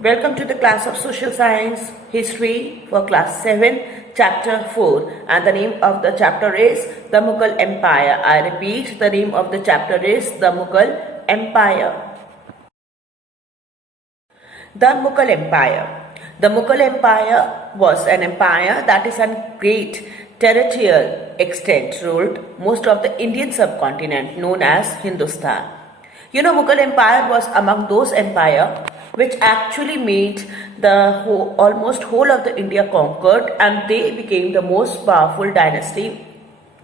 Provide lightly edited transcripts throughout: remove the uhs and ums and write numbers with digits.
Welcome to the class of Social Science History for class 7, chapter 4, and the name of the chapter is the Mughal Empire. I repeat, the name of the chapter is the Mughal Empire. The Mughal Empire. The Mughal Empire was an empire that is a great territorial extent ruled most of the Indian subcontinent known as Hindustan. Mughal Empire was among those empires which actually made the almost whole of the India conquered, and they became the most powerful dynasty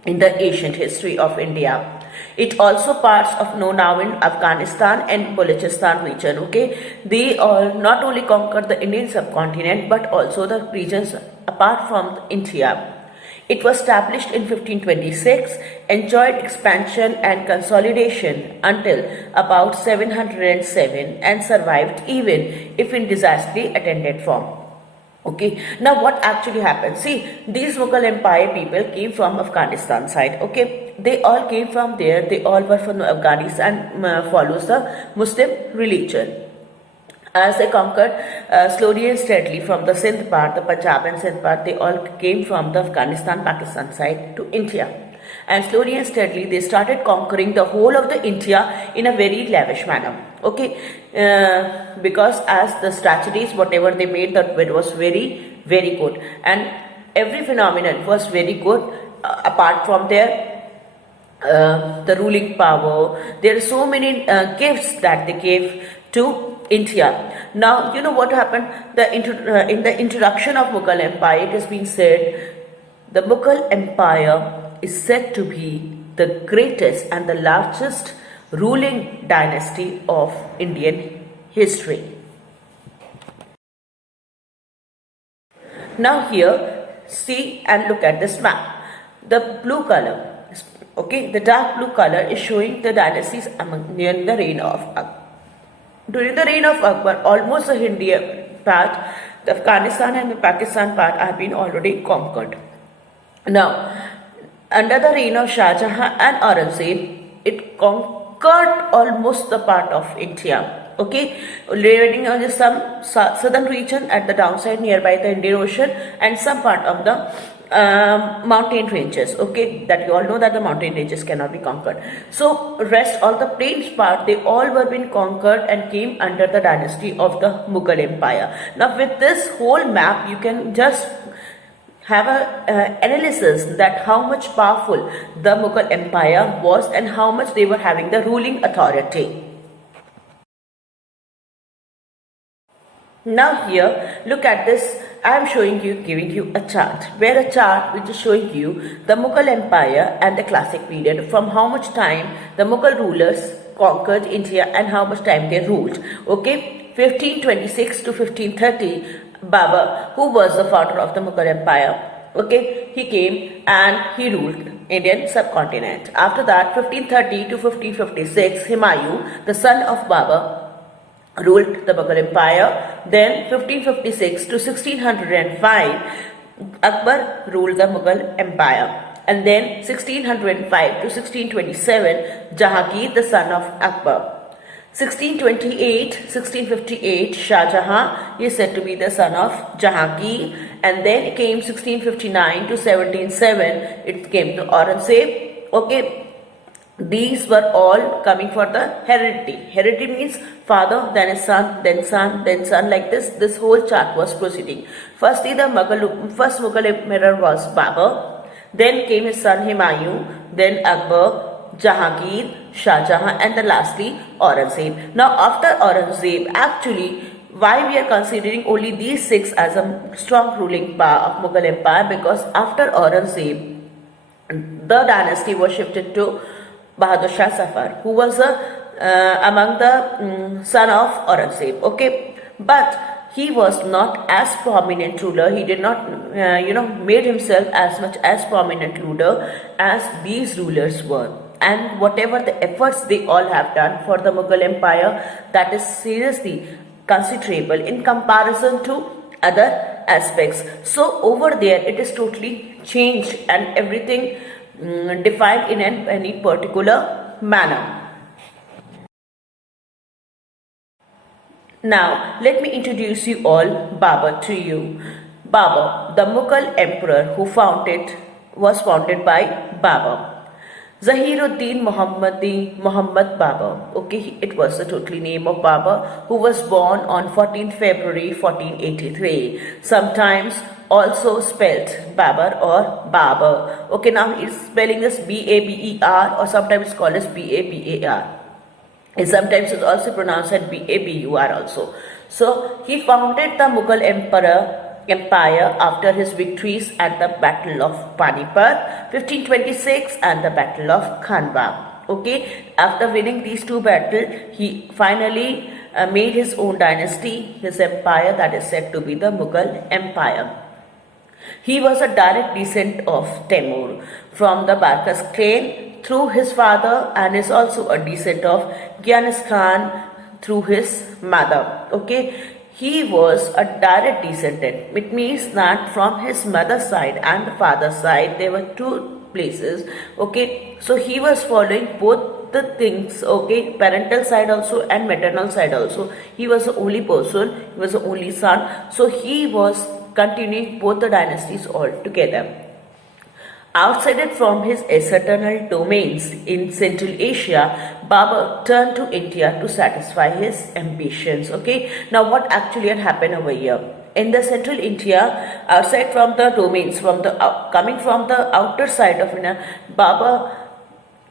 in the ancient history of India. It also parts of now in Afghanistan and Balochistan region. Okay, they all not only conquered the Indian subcontinent but also the regions apart from India. It was established in 1526, enjoyed expansion and consolidation until about 707, and survived even if in disastrously attended form. Okay, now what actually happened? See, these Mughal Empire people came from Afghanistan side. Okay, they all came from there. They all were from Afghanistan and follows the Muslim religion. As they conquered slowly and steadily from the Sindh part, the Punjab and Sindh part, they all came from the Afghanistan, Pakistan side to India. And slowly and steadily they started conquering the whole of the India in a very lavish manner. Okay, because as the strategies, whatever they made, that it was very, very good. And every phenomenon was very good apart from their the ruling power. There are so many gifts that they gave to India. Now, you know what happened? In the introduction of Mughal Empire, it has been said the Mughal Empire is said to be the greatest and the largest ruling dynasty of Indian history. Now here, see and look at this map. The blue color, okay, the dark blue color is showing the dynasties during the reign of Akbar. During the reign of Akbar, almost the India part, the Afghanistan and the Pakistan part have been already conquered. Now, under the reign of Shah Jahan and Aurangzeb, it conquered almost the part of India. Okay, living on some southern region at the downside nearby the Indian Ocean and some part of the mountain ranges. Okay, that you all know that the mountain ranges cannot be conquered. So rest all the plains part, they all were been conquered and came under the dynasty of the Mughal Empire. Now with this whole map, you can just have a analysis that how much powerful the Mughal Empire was and how much they were having the ruling authority. Now here, look at this. I am giving you a chart, where a chart which is showing you the Mughal Empire and the classic period, from how much time the Mughal rulers conquered India and how much time they ruled. Okay, 1526 to 1530, Babur, who was the founder of the Mughal Empire, okay, he came and he ruled Indian subcontinent. After that, 1530 to 1556, Humayun, the son of Babur, ruled the Mughal Empire. Then 1556 to 1605, Akbar ruled the Mughal Empire. And then 1605 to 1627, Jahangir, the son of Akbar. 1658, Shah Jahan is said to be the son of Jahangir. And then it came 1659 to 1707, it came to Aurangzeb. Okay, these were all coming for the heredity. Heredity means father, then a son, then son, then son, like this. This whole chart was proceeding. Firstly, the first Mughal emperor was Babur. Then came his son Humayun, then Akbar, Jahangir, Shah Jahan, and then lastly Aurangzeb. Now after Aurangzeb, actually, why we are considering only these six as a strong ruling power of Mughal Empire? Because after Aurangzeb, the dynasty was shifted to Bahadur Shah Zafar, who was among the son of Aurangzeb. Okay, but he was not as prominent ruler. He did not, made himself as much as prominent ruler as these rulers were. And whatever the efforts they all have done for the Mughal Empire, that is seriously considerable in comparison to other aspects. So over there, it is totally changed and everything defined in any particular manner. Now, let me introduce you all Babur to you. Babur, the Mughal emperor who was founded by Babur. Zahiruddin Muhammad Babur. Okay, it was the total name of Babur, who was born on 14th February 1483. Sometimes also spelled Babur or Babur. Okay, now its spelling is Baber or sometimes called as Babar. And sometimes it's also pronounced as Babur also. So he founded the Mughal empire after his victories at the Battle of Panipat 1526 and the Battle of Khanwa. Okay, after winning these two battles, he finally made his own dynasty, his empire, that is said to be the Mughal Empire. He was a direct descendant of Temur from the Barkas clan through his father, and is also a descendant of Genghis Khan through his mother. Okay, he was a direct descendant. It means that from his mother's side and the father's side, there were two places. Okay, so he was following both the things. Okay, parental side also and maternal side also. He was the only person, he was the only son, so he was continuing both the dynasties all together. Outside from his ascendant domains in Central Asia, Babur turned to India to satisfy his ambitions. Okay, now what actually had happened over here? In the Central India, outside from the domains, coming from the outer side of India, Babur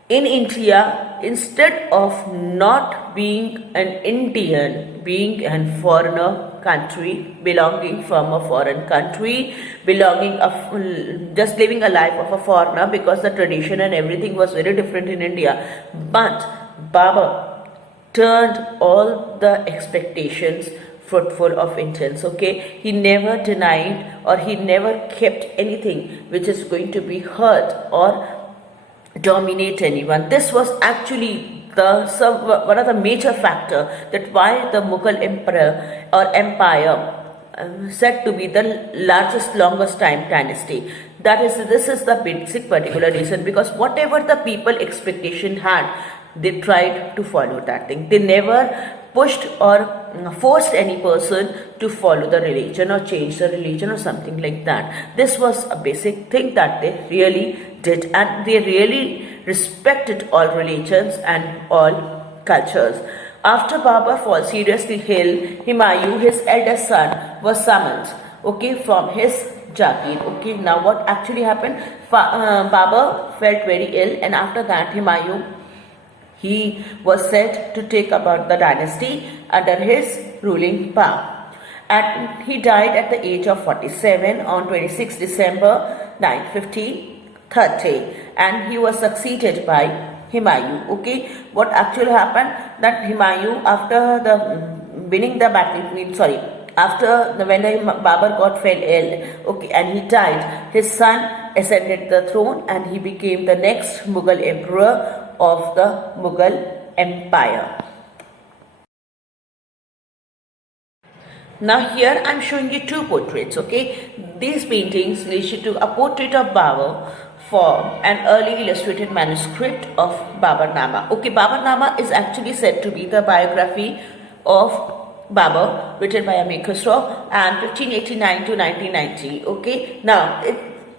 in India, instead of not being an Indian, being a foreigner country, belonging from a foreign country, just living a life of a foreigner, because the tradition and everything was very different in India. But Babur turned all the expectations fruitful of intents. Okay, he never denied or he never kept anything which is going to be hurt or dominate anyone. This was actually one of the major factor that why the Mughal emperor or empire said to be the largest, longest time dynasty. This is the basic particular reason, because whatever the people expectation had, they tried to follow that thing. They never pushed or forced any person to follow the religion or change the religion or something like that. This was a basic thing that they really did, and they really respected all religions and all cultures. After Babur fell seriously ill, Humayun, his eldest son, was summoned, okay, from his Jagir. Okay, now what actually happened? Babur felt very ill, and after that Humayun, he was said to take about the dynasty under his ruling power. And he died at the age of 47 on 26 December 1530, and he was succeeded by Humayun. Okay, what actually happened? That Humayun, after the winning the battle, when Babur fell ill, okay, and he died, his son ascended the throne, and he became the next Mughal emperor of the Mughal Empire. Now here I am showing you two portraits. Okay, these paintings relate to a portrait of Babur from an early illustrated manuscript of Baburnama. Okay, Baburnama is actually said to be the biography of Babur, written by Amir Khusro, and 1589 to 1990. Okay, now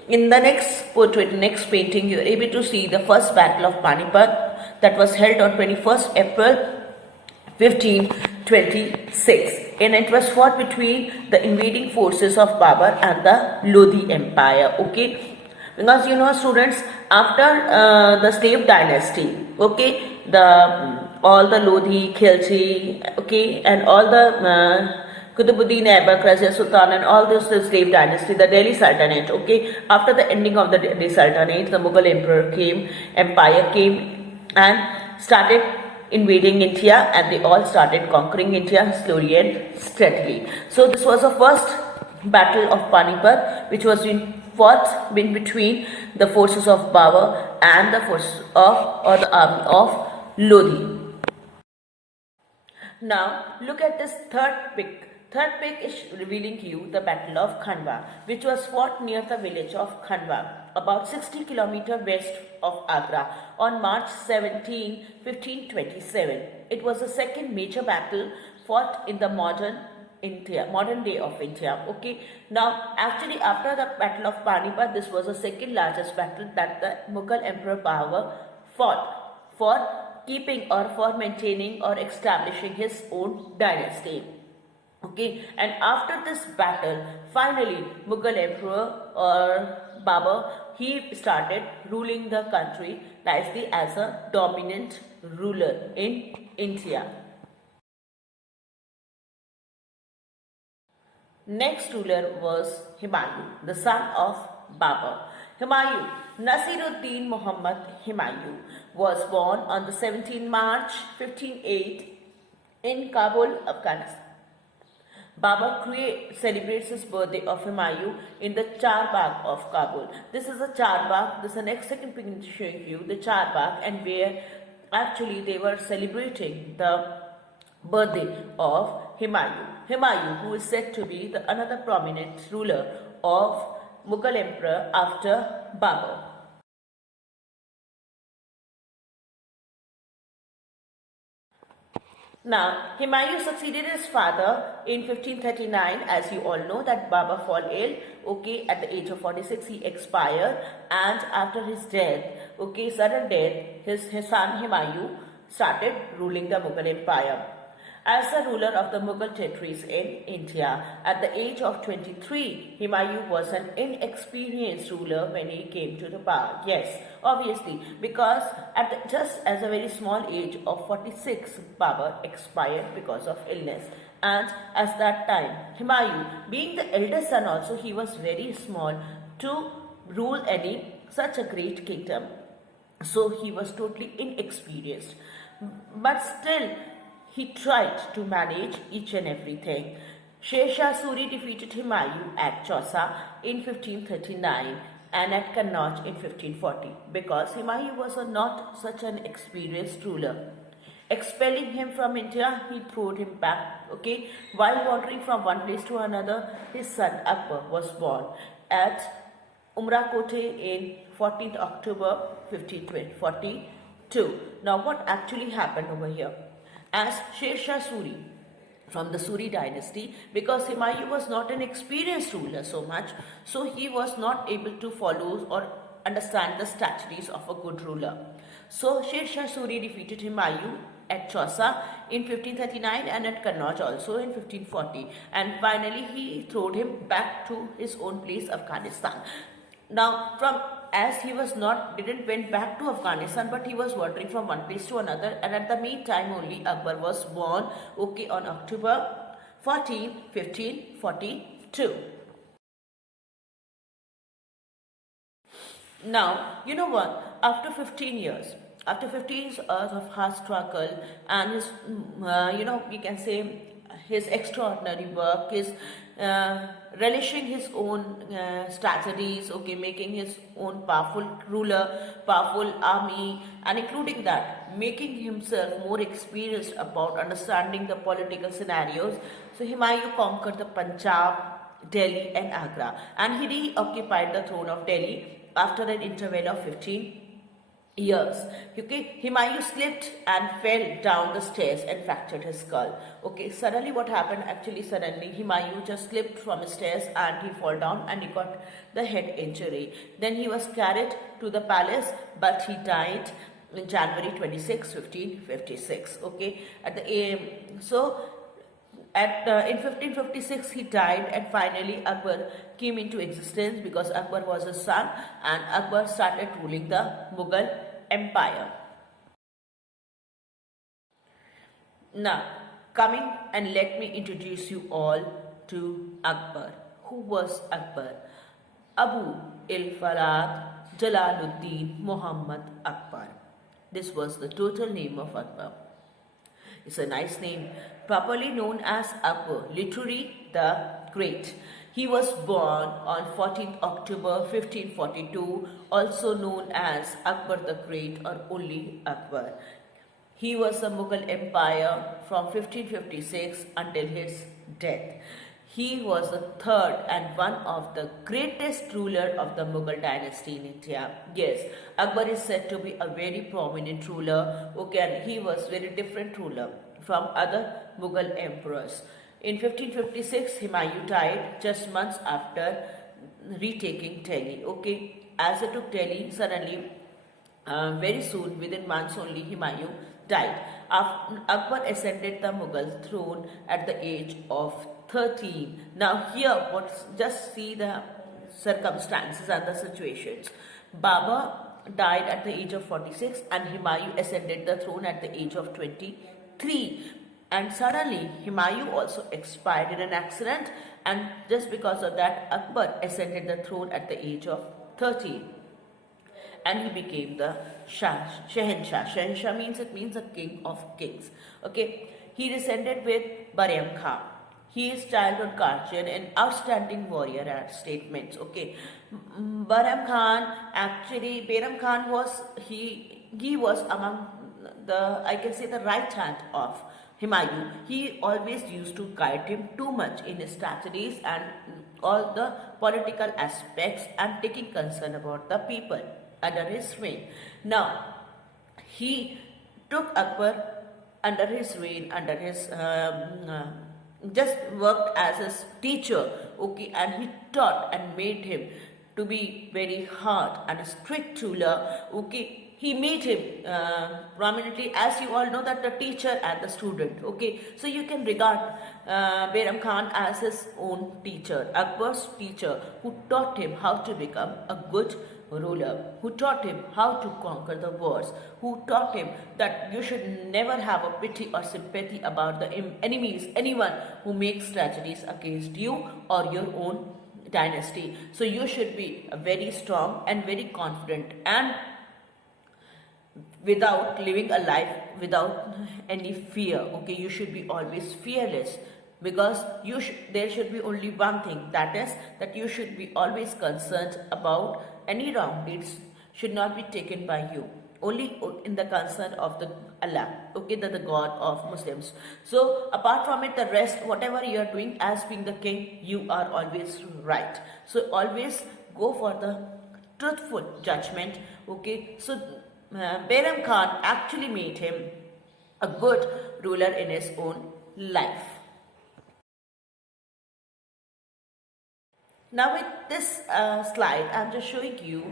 in the next portrait, next painting, you are able to see the first battle of Panipat that was held on 21st April 1526, and it was fought between the invading forces of Babur and the Lodi Empire. Okay, because you know, students, after the slave dynasty, okay, all the Lodi, Khilji, okay, and all the Qutbuddin Aibak, Razia Sultan, and all this slave dynasty, the Delhi Sultanate. Okay, after the ending of the Delhi Sultanate, the Mughal empire came and started invading India, and they all started conquering India slowly and steadily. So this was the first battle of Panipat, which was fought in between the forces of Babur and the forces of the army of Lodi. Now look at this third pic. Third pic is revealing you the Battle of Khanwa, which was fought near the village of Khanwa, about 60 km west of Agra, on March 17, 1527. It was the second major battle fought in the modern day of India. Okay, now actually after the Battle of Panipat, this was the second largest battle that the Mughal Emperor Babur fought for keeping or for maintaining or establishing his own dynasty. Okay, and after this battle, finally Mughal Emperor or Babur, he started ruling the country nicely as a dominant ruler in India. Next ruler was Humayun, the son of Babur. Humayun, Nasiruddin Muhammad Humayun, was born on the 17th March 1508 in Kabul, Afghanistan. Babur celebrates his birthday of Humayun in the Charbagh of Kabul. This is the Charbagh. This is the next second picture showing you the Charbagh, and where actually they were celebrating the birthday of Humayun. Humayun, who is said to be another prominent ruler of Mughal emperor after Babur. Now, Humayun succeeded his father in 1539, as you all know that Babur fell ill. Okay, at the age of 46 he expired, and after his death, okay, sudden death, his son Humayun started ruling the Mughal Empire. As the ruler of the Mughal territories in India, at the age of 23, Humayun was an inexperienced ruler when he came to the power. Yes, obviously, because just as a very small age of 46, Babur expired because of illness. And at that time, Humayun, being the eldest son also, he was very small to rule such a great kingdom. So he was totally inexperienced. But still, he tried to manage each and everything. Sher Shah Suri defeated Humayun at Chausa in 1539 and at Kannauj in 1540 because Humayun was not such an experienced ruler. Expelling him from India, he threw him back. Okay, while wandering from one place to another, his son Akbar was born at Umrakote in 14th October 1542. Now, what actually happened over here? As Sher Shah Suri from the Suri dynasty, because Humayun was not an experienced ruler so much, so he was not able to follow or understand the strategies of a good ruler. So Sher Shah Suri defeated Humayun at Chausa in 1539 and at Kannauj also in 1540, and finally he threw him back to his own place, Afghanistan. Now, as he didn't went back to Afghanistan, but he was wandering from one place to another, and at the meantime only Akbar was born, okay, on October 14, 1542. Now, you know what? After 15 years of hard struggle and his, we can say his extraordinary work, his relishing his own strategies, okay, making his own powerful ruler, powerful army, and including that, making himself more experienced about understanding the political scenarios. So Humayun conquered the Punjab, Delhi and Agra, and he reoccupied the throne of Delhi after an interval of 15 years. Okay, Humayun slipped and fell down the stairs and fractured his skull. Okay, suddenly what happened? Actually, suddenly Humayun just slipped from the stairs and he fell down and he got the head injury. Then he was carried to the palace, but he died in January 26, 1556. Okay, in 1556 he died, and finally Akbar came into existence because Akbar was his son, and Akbar started ruling the Mughal Empire. Now, coming and let me introduce you all to Akbar. Who was Akbar? Abu al-Farad Jalaluddin Muhammad Akbar. This was the total name of Akbar. It's a nice name. Properly known as Akbar, literally the Great. He was born on 14th October 1542, also known as Akbar the Great or only Akbar. He was the Mughal Empire from 1556 until his death. He was the third and one of the greatest ruler of the Mughal dynasty in India. Yes, Akbar is said to be a very prominent ruler. Okay, and he was very different ruler. from other Mughal emperors. In 1556, Humayun died just months after retaking Delhi. Okay, as they took Delhi, suddenly, very soon, within months only, Humayun died. Akbar ascended the Mughal throne at the age of 13. Now here, just see the circumstances and the situations. Babur died at the age of 46 and Humayun ascended the throne at the age of 23. And suddenly Humayun also expired in an accident, and just because of that Akbar ascended the throne at the age of 30 and he became the Shahenshah. Shahenshah means a king of kings. Okay, he descended with Bairam Khan. He is childhood guardian and outstanding warrior at statements. Okay, Bairam Khan was he was among the, I can say, the right hand of Humayun. He always used to guide him too much in his strategies and all the political aspects and taking concern about the people under his reign. Now, he took Akbar under his reign, under his just worked as his teacher, okay, and he taught and made him to be very hard and a strict ruler, okay. He made him prominently, as you all know, that the teacher and the student, okay. So you can regard Bairam Khan as his own teacher, Akbar's teacher, who taught him how to become a good ruler, who taught him how to conquer the wars, who taught him that you should never have a pity or sympathy about the enemies, anyone who makes tragedies against you or your own dynasty. So you should be very strong and very confident and without living a life without any fear. Okay, you should be always fearless, because there should be only one thing, that is that you should be always concerned about any wrong deeds should not be taken by you, only in the concern of the Allah, okay, the God of Muslims. So apart from it, the rest, whatever you are doing as being the king, you are always right. So always go for the truthful judgment, okay. So Bairam Khan actually made him a good ruler in his own life. Now with this slide, I am just showing you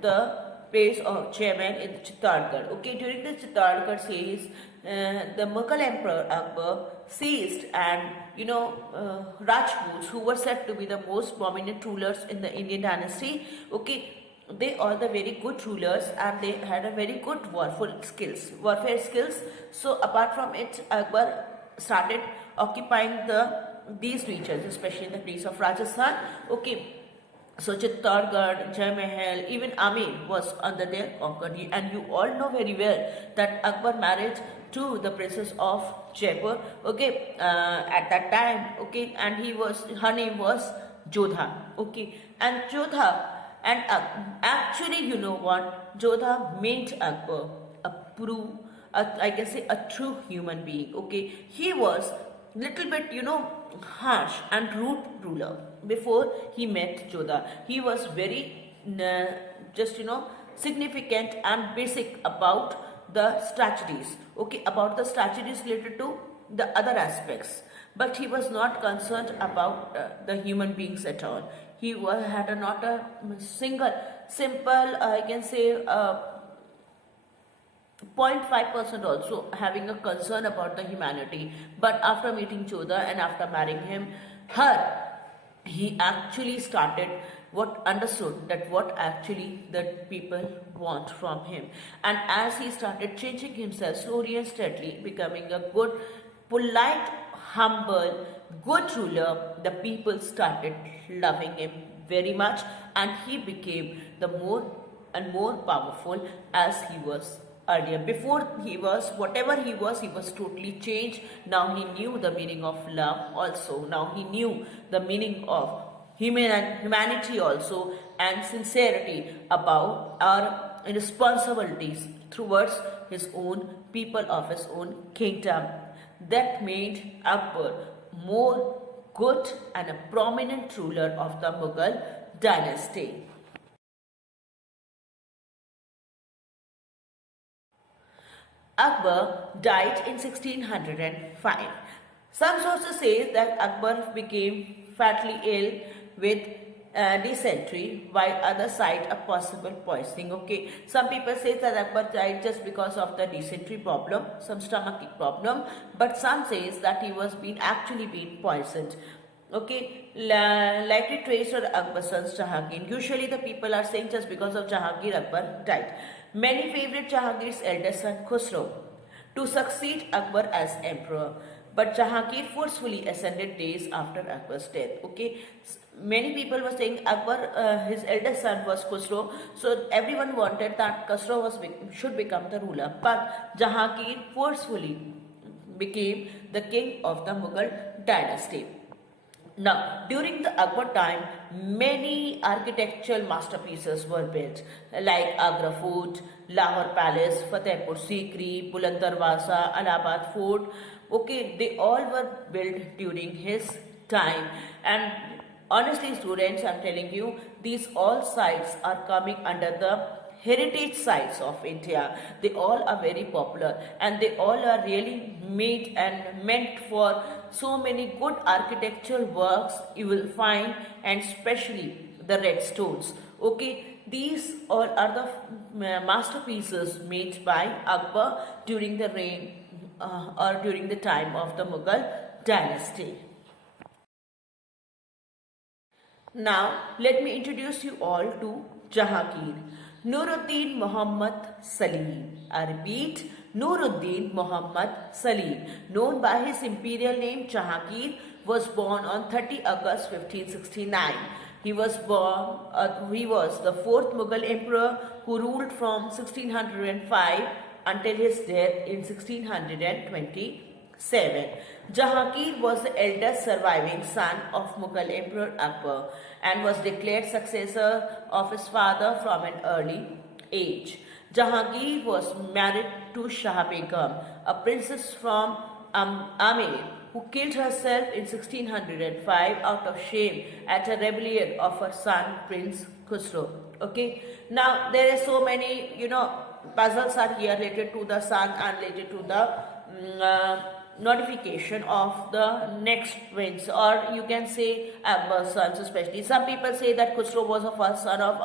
the place of chairman in Chittorgarh. Okay, during the Chittorgarh siege, the Mughal Emperor Akbar seized, and Rajputs, who were said to be the most prominent rulers in the Indian dynasty, okay, they are the very good rulers and they had a very good warfare skills. So apart from it, Akbar started occupying these regions, especially in the place of Rajasthan. Okay, so Chittorgarh, Jai Mahal, even Amer was under their conquer. And you all know very well that Akbar married to the princess of Jaipur. Okay, at that time. Okay, and her name was Jodha. Okay, and Jodha. And actually, you know what? Jodha made Akbar I can say a true human being. Okay, he was little bit, harsh and rude ruler before he met Jodha. He was very significant and basic about the strategies. Okay, about the strategies related to the other aspects, but he was not concerned about the human beings at all. He had not a simple, I can say, 0.5% also having a concern about the humanity. But after meeting Jodha and after marrying her, he actually understood that what actually the people want from him. And as he started changing himself slowly and steadily, becoming a good, polite, humble, good ruler, the people started loving him very much, and he became the more and more powerful as he was earlier. Before he was totally changed. Now he knew the meaning of love also. Now he knew the meaning of humanity also, and sincerity about our responsibilities towards his own people of his own kingdom. That made Akbar more good and a prominent ruler of the Mughal dynasty. Akbar died in 1605. Some sources say that Akbar became fatally ill with dysentery, while others cite a possible poisoning. Okay, some people say that Akbar died just because of the dysentery problem, some stomachache problem, but some says that he was actually being poisoned. Okay, likely traced on Akbar's sons Jahangir. Usually the people are saying just because of Jahangir Akbar died. Many favourite Jahangir's eldest son Khusro to succeed Akbar as emperor. But Jahangir forcefully ascended days after Akbar's death. Okay, many people were saying Akbar, his eldest son was Khusro, so everyone wanted that Khusro should become the ruler. But Jahangir forcefully became the king of the Mughal dynasty. Now, during the Akbar time, many architectural masterpieces were built, like Agra Fort, Lahore Palace, Fatehpur Sikri, Buland Darwaza, Allahabad Fort. Okay, they all were built during his time. And honestly, students, I'm telling you, these all sites are coming under the heritage sites of India. They all are very popular and they all are really made and meant for so many good architectural works you will find, and especially the red stones. Okay, these all are the masterpieces made by Akbar during the reign or during the time of the Mughal dynasty. Now, let me introduce you all to Jahangir. Nuruddin Muhammad Salim. I repeat, Nuruddin Muhammad Salim, known by his imperial name Jahangir, was born on 30 August 1569. He was the fourth Mughal emperor who ruled from 1605 until his death in 1620. 7. Jahangir was the eldest surviving son of Mughal Emperor Akbar and was declared successor of his father from an early age. Jahangir was married to Shah Begum, a princess from Amer, who killed herself in 1605 out of shame at a rebellion of her son Prince Khusro. Okay, now there are so many, puzzles are here related to the son and related to the notification of the next prince, or you can say Akbar's sons especially. Some people say that Khusro was the first son of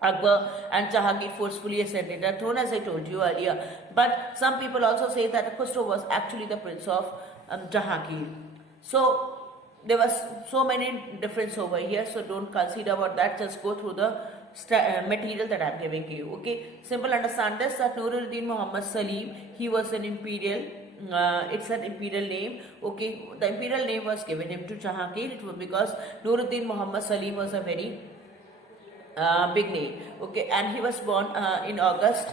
Akbar and Jahangir forcefully ascended the throne, as I told you earlier. But some people also say that Khusro was actually the prince of Jahangir. So there was so many difference over here, so don't consider about that, just go through the material that I am giving you. Okay, simple understand this, that Nuruddin Muhammad Salim, he was an imperial, it's an imperial name. Okay, the imperial name was given him to Jahangir. It was because Nuruddin Muhammad Salim was a very big name. Okay, and he was born in August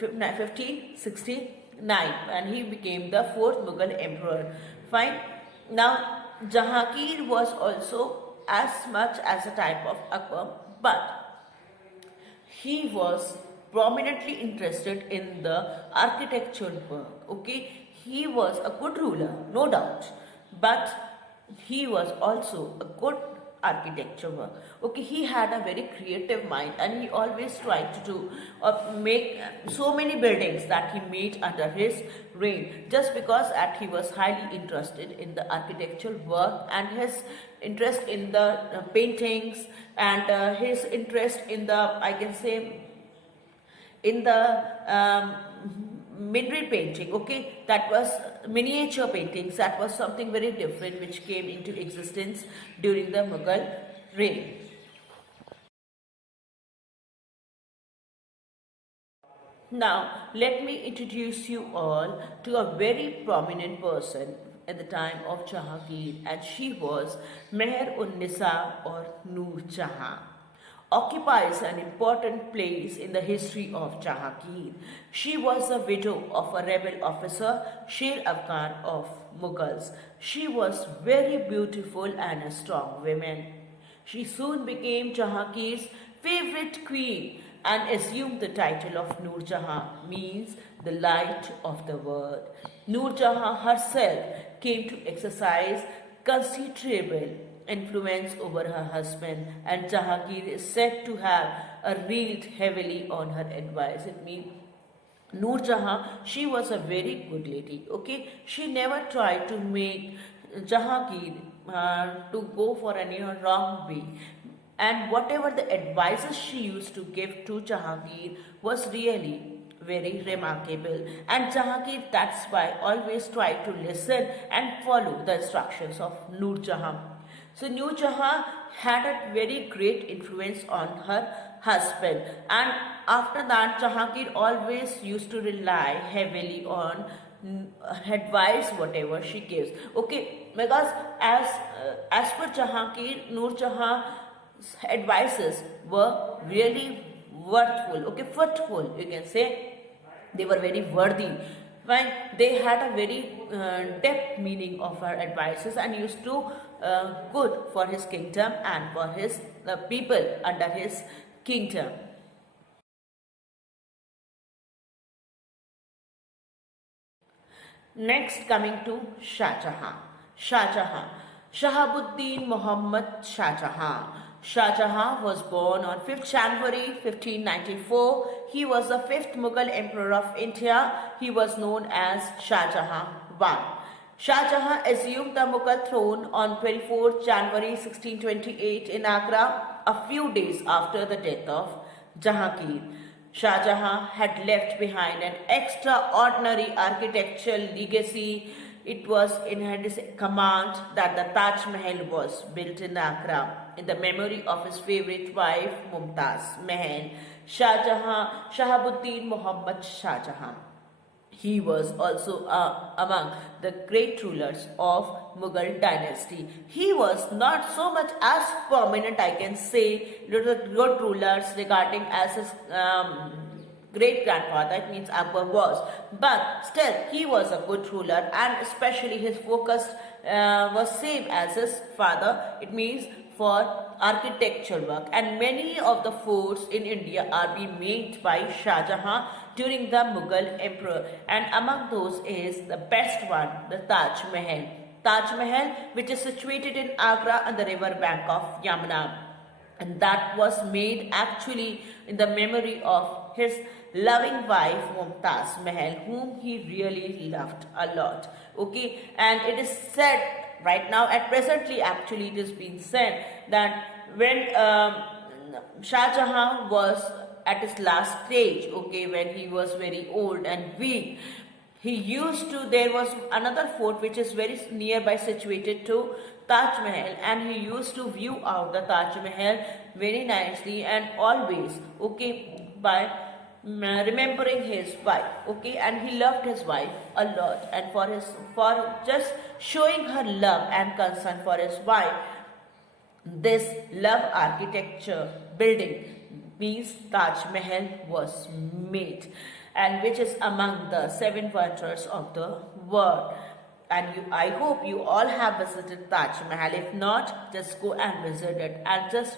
1569 and he became the fourth Mughal emperor. Fine. Now, Jahangir was also as much as a type of Akbar, but he was prominently interested in the architectural work. Okay, he was a good ruler, no doubt, but he was also a good architecture work. Okay, he had a very creative mind and he always tried to do or make so many buildings that he made under his reign, just because that he was highly interested in the architectural work and his interest in the paintings and his interest in the, I can say, in the mineral painting. Okay, that was miniature paintings, that was something very different which came into existence during the Mughal reign. Now, let me introduce you all to a very prominent person at the time of Jahangir, and she was Meher-un-Nisa or Noor Jahan. Occupies an important place in the history of Jahangir. She was the widow of a rebel officer, Sher Afghan of Mughals. She was very beautiful and a strong woman. She soon became Jahangir's favorite queen and assumed the title of Noor Jahan, means the light of the world. Noor Jahan herself came to exercise considerable influence over her husband, and Jahangir is said to have reeled heavily on her advice. It means Noor Jahan, she was a very good lady. Okay, she never tried to make Jahangir to go for any wrong way, and whatever the advices she used to give to Jahangir was really very remarkable. And Jahangir, that's why, always tried to listen and follow the instructions of Noor Jahan. So Noor Jahan had a very great influence on her husband, and after that Jahangir always used to rely heavily on advice whatever she gives. Okay, because as per Jahangir, Noor Jahan's advices were really worthful. Okay, fruitful, you can say. They were very worthy, when they had a very depth meaning of her advices, and used to good for his kingdom and for his people under his kingdom. Next, coming to Shah Jahan. Shah Jahan. Shahabuddin Muhammad Shah Jahan. Shah Jahan was born on 5th January 1594. He was the 5th Mughal Emperor of India. He was known as Shah Jahan I. Shah Jahan assumed the Mughal throne on 24th January 1628 in Agra, a few days after the death of Jahangir. Shah Jahan had left behind an extraordinary architectural legacy. It was in his command that the Taj Mahal was built in Agra in the memory of his favorite wife Mumtaz Mahal. Shah Jahan, Shahabuddin Muhammad Shah Jahan. He was also among the great rulers of Mughal dynasty. He was not so much as prominent, I can say, the good rulers regarding as his great grandfather, it means Akbar was. But still, he was a good ruler, and especially his focus was same as his father. It means for architectural work, and many of the forts in India are being made by Shah Jahan during the Mughal emperor, and among those is the best one, the Taj Mahal. Taj Mahal, which is situated in Agra on the river bank of Yamuna, and that was made actually in the memory of his loving wife Mumtaz Mahal, whom he really loved a lot. Okay, and it is said right now, at presently, actually, it has been said that when Shah Jahan was at his last stage, okay, when he was very old and weak, he used to, there was another fort which is very nearby situated to Taj Mahal, and he used to view out the Taj Mahal very nicely and always, okay, by remembering his wife, okay, and he loved his wife a lot, and for just showing her love and concern for his wife, this love architecture building means Taj Mahal was made, and which is among the 7 wonders of the world. And I hope you all have visited Taj Mahal. If not, just go and visit it, and just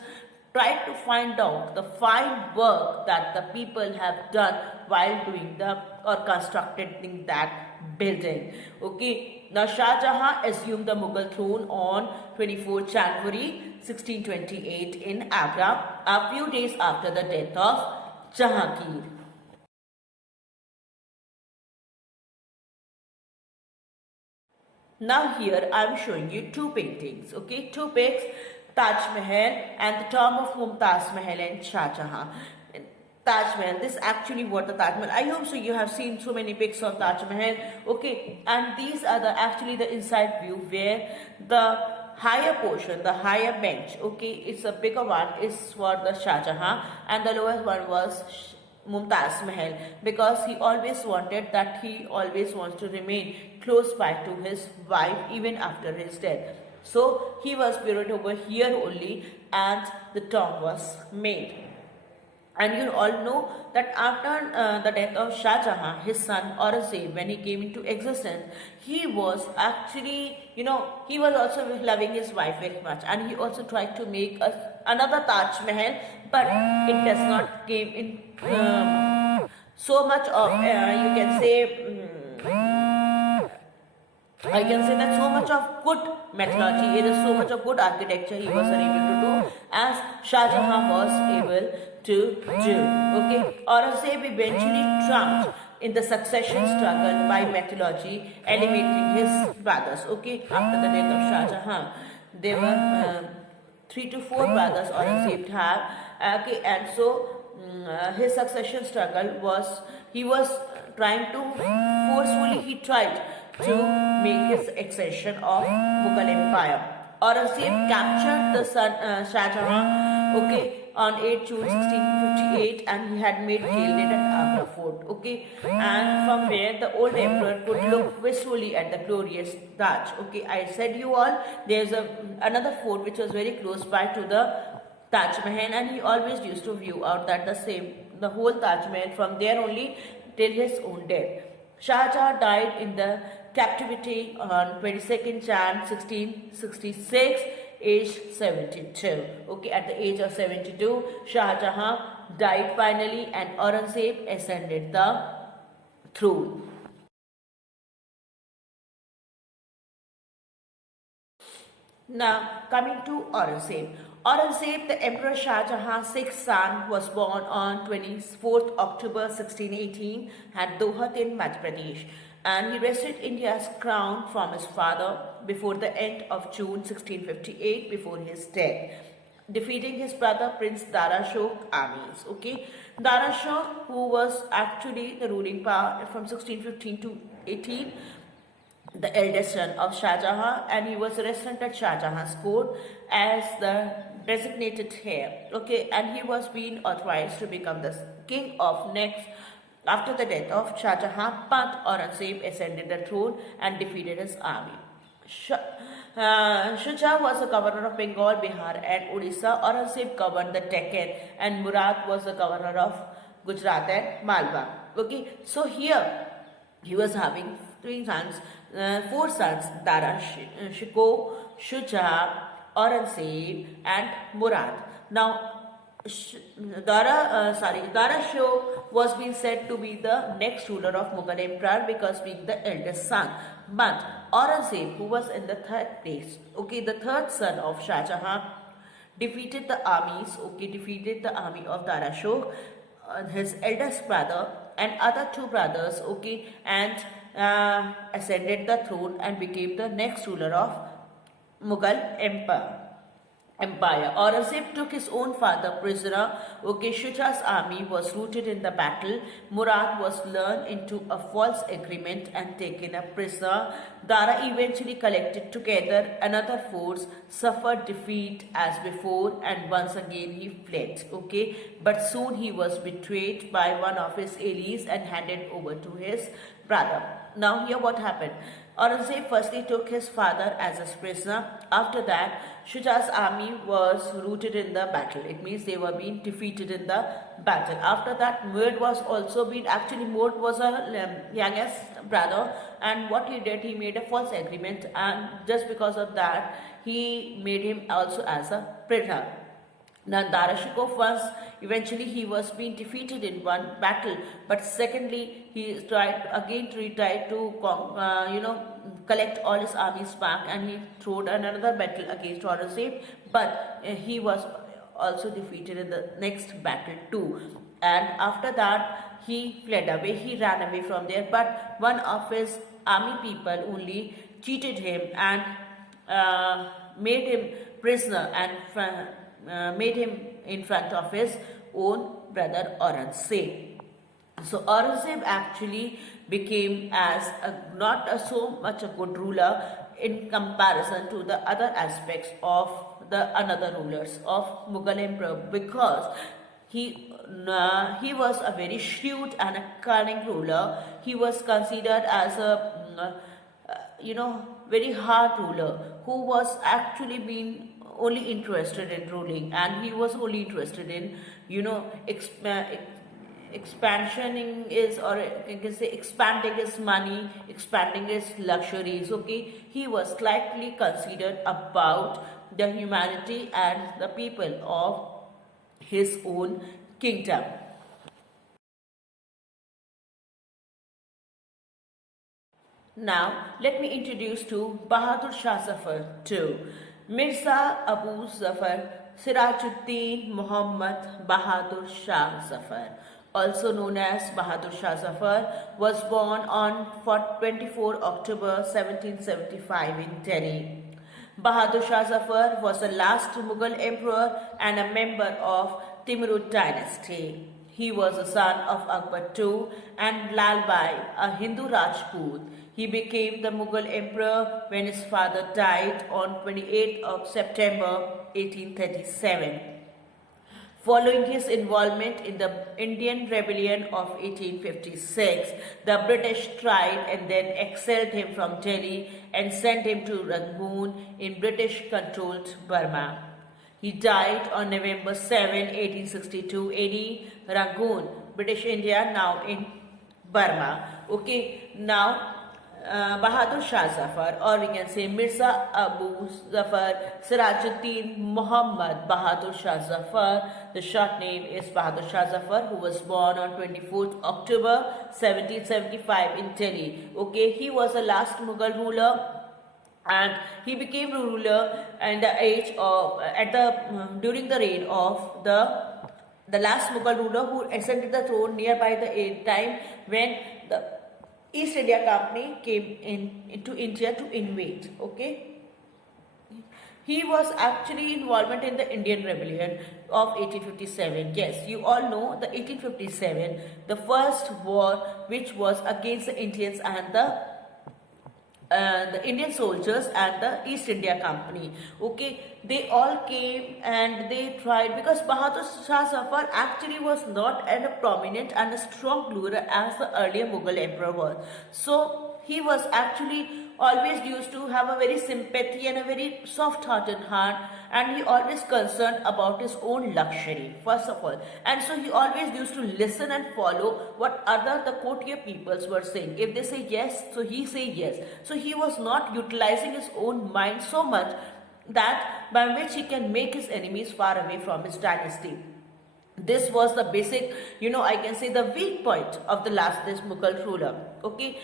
try to find out the fine work that the people have done while doing the or constructing that building. Okay, now Shah Jahan assumed the Mughal throne on 24 January 1628 in Agra, a few days after the death of Jahangir. Now here I am showing you two paintings, okay, two pics, Taj Mahal and the tomb of Mumtaz Mahal and Shah Jahan. Taj Mahal, this actually what the Taj Mahal, I hope so you have seen so many pics of Taj Mahal, okay, and these are the actually the inside view where the higher portion, the higher bench, okay, it's a bigger one is for the Shah Jahan, and the lowest one was Mumtaz Mahal, because he always wanted that he always wants to remain close by to his wife even after his death. So he was buried over here only, and the tomb was made. And you all know that after the death of Shah Jahan, his son Aurangzeb, when he came into existence, he was actually, he was also loving his wife very much, and he also tried to make another Taj Mahal, but it does not came in so much of, you can say, I can say that so much of good methodology, it is so much of good architecture he was unable to do as Shah Jahan was able to do. Okay, Aurangzeb eventually trumped in the succession struggle by mythology, eliminating his brothers. Okay, after the death of Shah Jahan, there were 3 to 4 brothers Aurangzeb had. Okay, and so his succession struggle was, he was trying to forcefully, he tried to make his accession of Mughal Empire. Aurangzeb captured the son Shah Jahan, okay, on 8 June 1658, and he had made Kheled at Agra fort, okay, and from where the old emperor could look wistfully at the glorious Taj. Okay, I said you all, there's another fort which was very close by to the Taj Mahal, and he always used to view out that the whole Taj Mahal from there only till his own death. Shah Jahan died in the captivity on 22nd Jan 1666, aged 72. Okay, at the age of 72, Shah Jahan died finally, and Aurangzeb ascended the throne. Now, coming to Aurangzeb. Aurangzeb, the Emperor Shah Jahan's sixth son, was born on 24th October 1618 at Dohat in Madhya Pradesh, and he wrested India's crown from his father before the end of June 1658, before his death, defeating his brother Prince Dara Shah armies. Okay, Dara Shah, who was actually the ruling power from 1615 to 18, the eldest son of Shah Jahan, and he was resident at Shah Jahan's court as the designated heir. Okay, and he was being authorized to become the king of next after the death of Shah Jahan, but Aurangzeb ascended the throne and defeated his army. Shuja was the governor of Bengal, Bihar, and Odisha. Aurangzeb governed the Deccan, and Murad was the governor of Gujarat and Malwa. Okay, so here he was having 4 sons, Dara Shikoh, Shuja, Aurangzeb, and Murad. Now, Dara Shah was being said to be the next ruler of Mughal Empire because being the eldest son. But Aurangzeb, who was in the third place, okay, the third son of Shah Jahan, defeated the armies, okay, defeated the army of Dara Shah, his eldest brother, and other 2 brothers, okay, and ascended the throne and became the next ruler of Mughal Empire. Aurangzeb took his own father prisoner. Okay, Shuja's army was routed in the battle. Murad was lured into a false agreement and taken a prisoner. Dara eventually collected together another force, suffered defeat as before, and once again he fled. Okay, but soon he was betrayed by one of his allies and handed over to his brother. Now here what happened? Aurangzeb firstly took his father as his prisoner. After that, Shuja's army was routed in the battle. It means they were being defeated in the battle. After that, Murad was also being, actually Murad was a youngest brother, and what he did, he made a false agreement, and just because of that, he made him also as a prisoner. Now, Dara Shikoh once, eventually he was being defeated in one battle, but secondly, he tried to collect all his armies back, and he threw another battle against Aurangzeb, but he was also defeated in the next battle too. And after that, he fled away, he ran away from there, but one of his army people only cheated him and made him prisoner and made him in front of his own brother Aurangzeb. So Aurangzeb actually became as so much a good ruler in comparison to the other aspects of the another rulers of Mughal Emperor, because he was a very shrewd and a cunning ruler. He was considered as a very hard ruler who was actually being only interested in ruling, and he was only interested in expansioning his, or you can say expanding his money, expanding his luxuries. Okay, he was slightly considered about the humanity and the people of his own kingdom. Now, let me introduce to Bahadur Shah Zafar II. Mirza Abu Zafar Sirajuddin Muhammad Bahadur Shah Zafar also known as Bahadur Shah Zafar, was born on 24 October 1775 in Delhi. Bahadur Shah Zafar was the last Mughal emperor and a member of Timurud dynasty. He was the son of Akbar II and Lalbai, a Hindu Rajput. He became the Mughal emperor when his father died on 28th of September 1837. Following his involvement in the Indian Rebellion of 1856, the British tried and then expelled him from Delhi and sent him to Rangoon in British-controlled Burma. He died on November 7, 1862 AD, Rangoon, British India, now in Burma. Okay, now Bahadur Shah Zafar, or we can say Mirza Abu Zafar Sirajuddin Muhammad Bahadur Shah Zafar. The short name is Bahadur Shah Zafar, who was born on 24th October 1775 in Delhi. Okay, he was the last Mughal ruler and he became ruler in the age of during the reign of the last Mughal ruler who ascended the throne nearby the time when the East India Company came into India to invade. Okay, he was actually involvement in the Indian Rebellion of 1857. Yes, you all know the 1857, the first war which was against the Indians and the Indian soldiers and the East India Company. Okay, they all came and they tried, because Bahadur Shah Zafar actually was not a prominent and a strong ruler as the earlier Mughal emperor was. So he was actually always used to have a very sympathy and a very soft-hearted heart, and he always concerned about his own luxury first of all, and so he always used to listen and follow what other the courtier peoples were saying. If they say yes, so he say yes. So he was not utilizing his own mind so much that by which he can make his enemies far away from his dynasty. This was the basic, I can say the weak point of this Mughal ruler. Okay,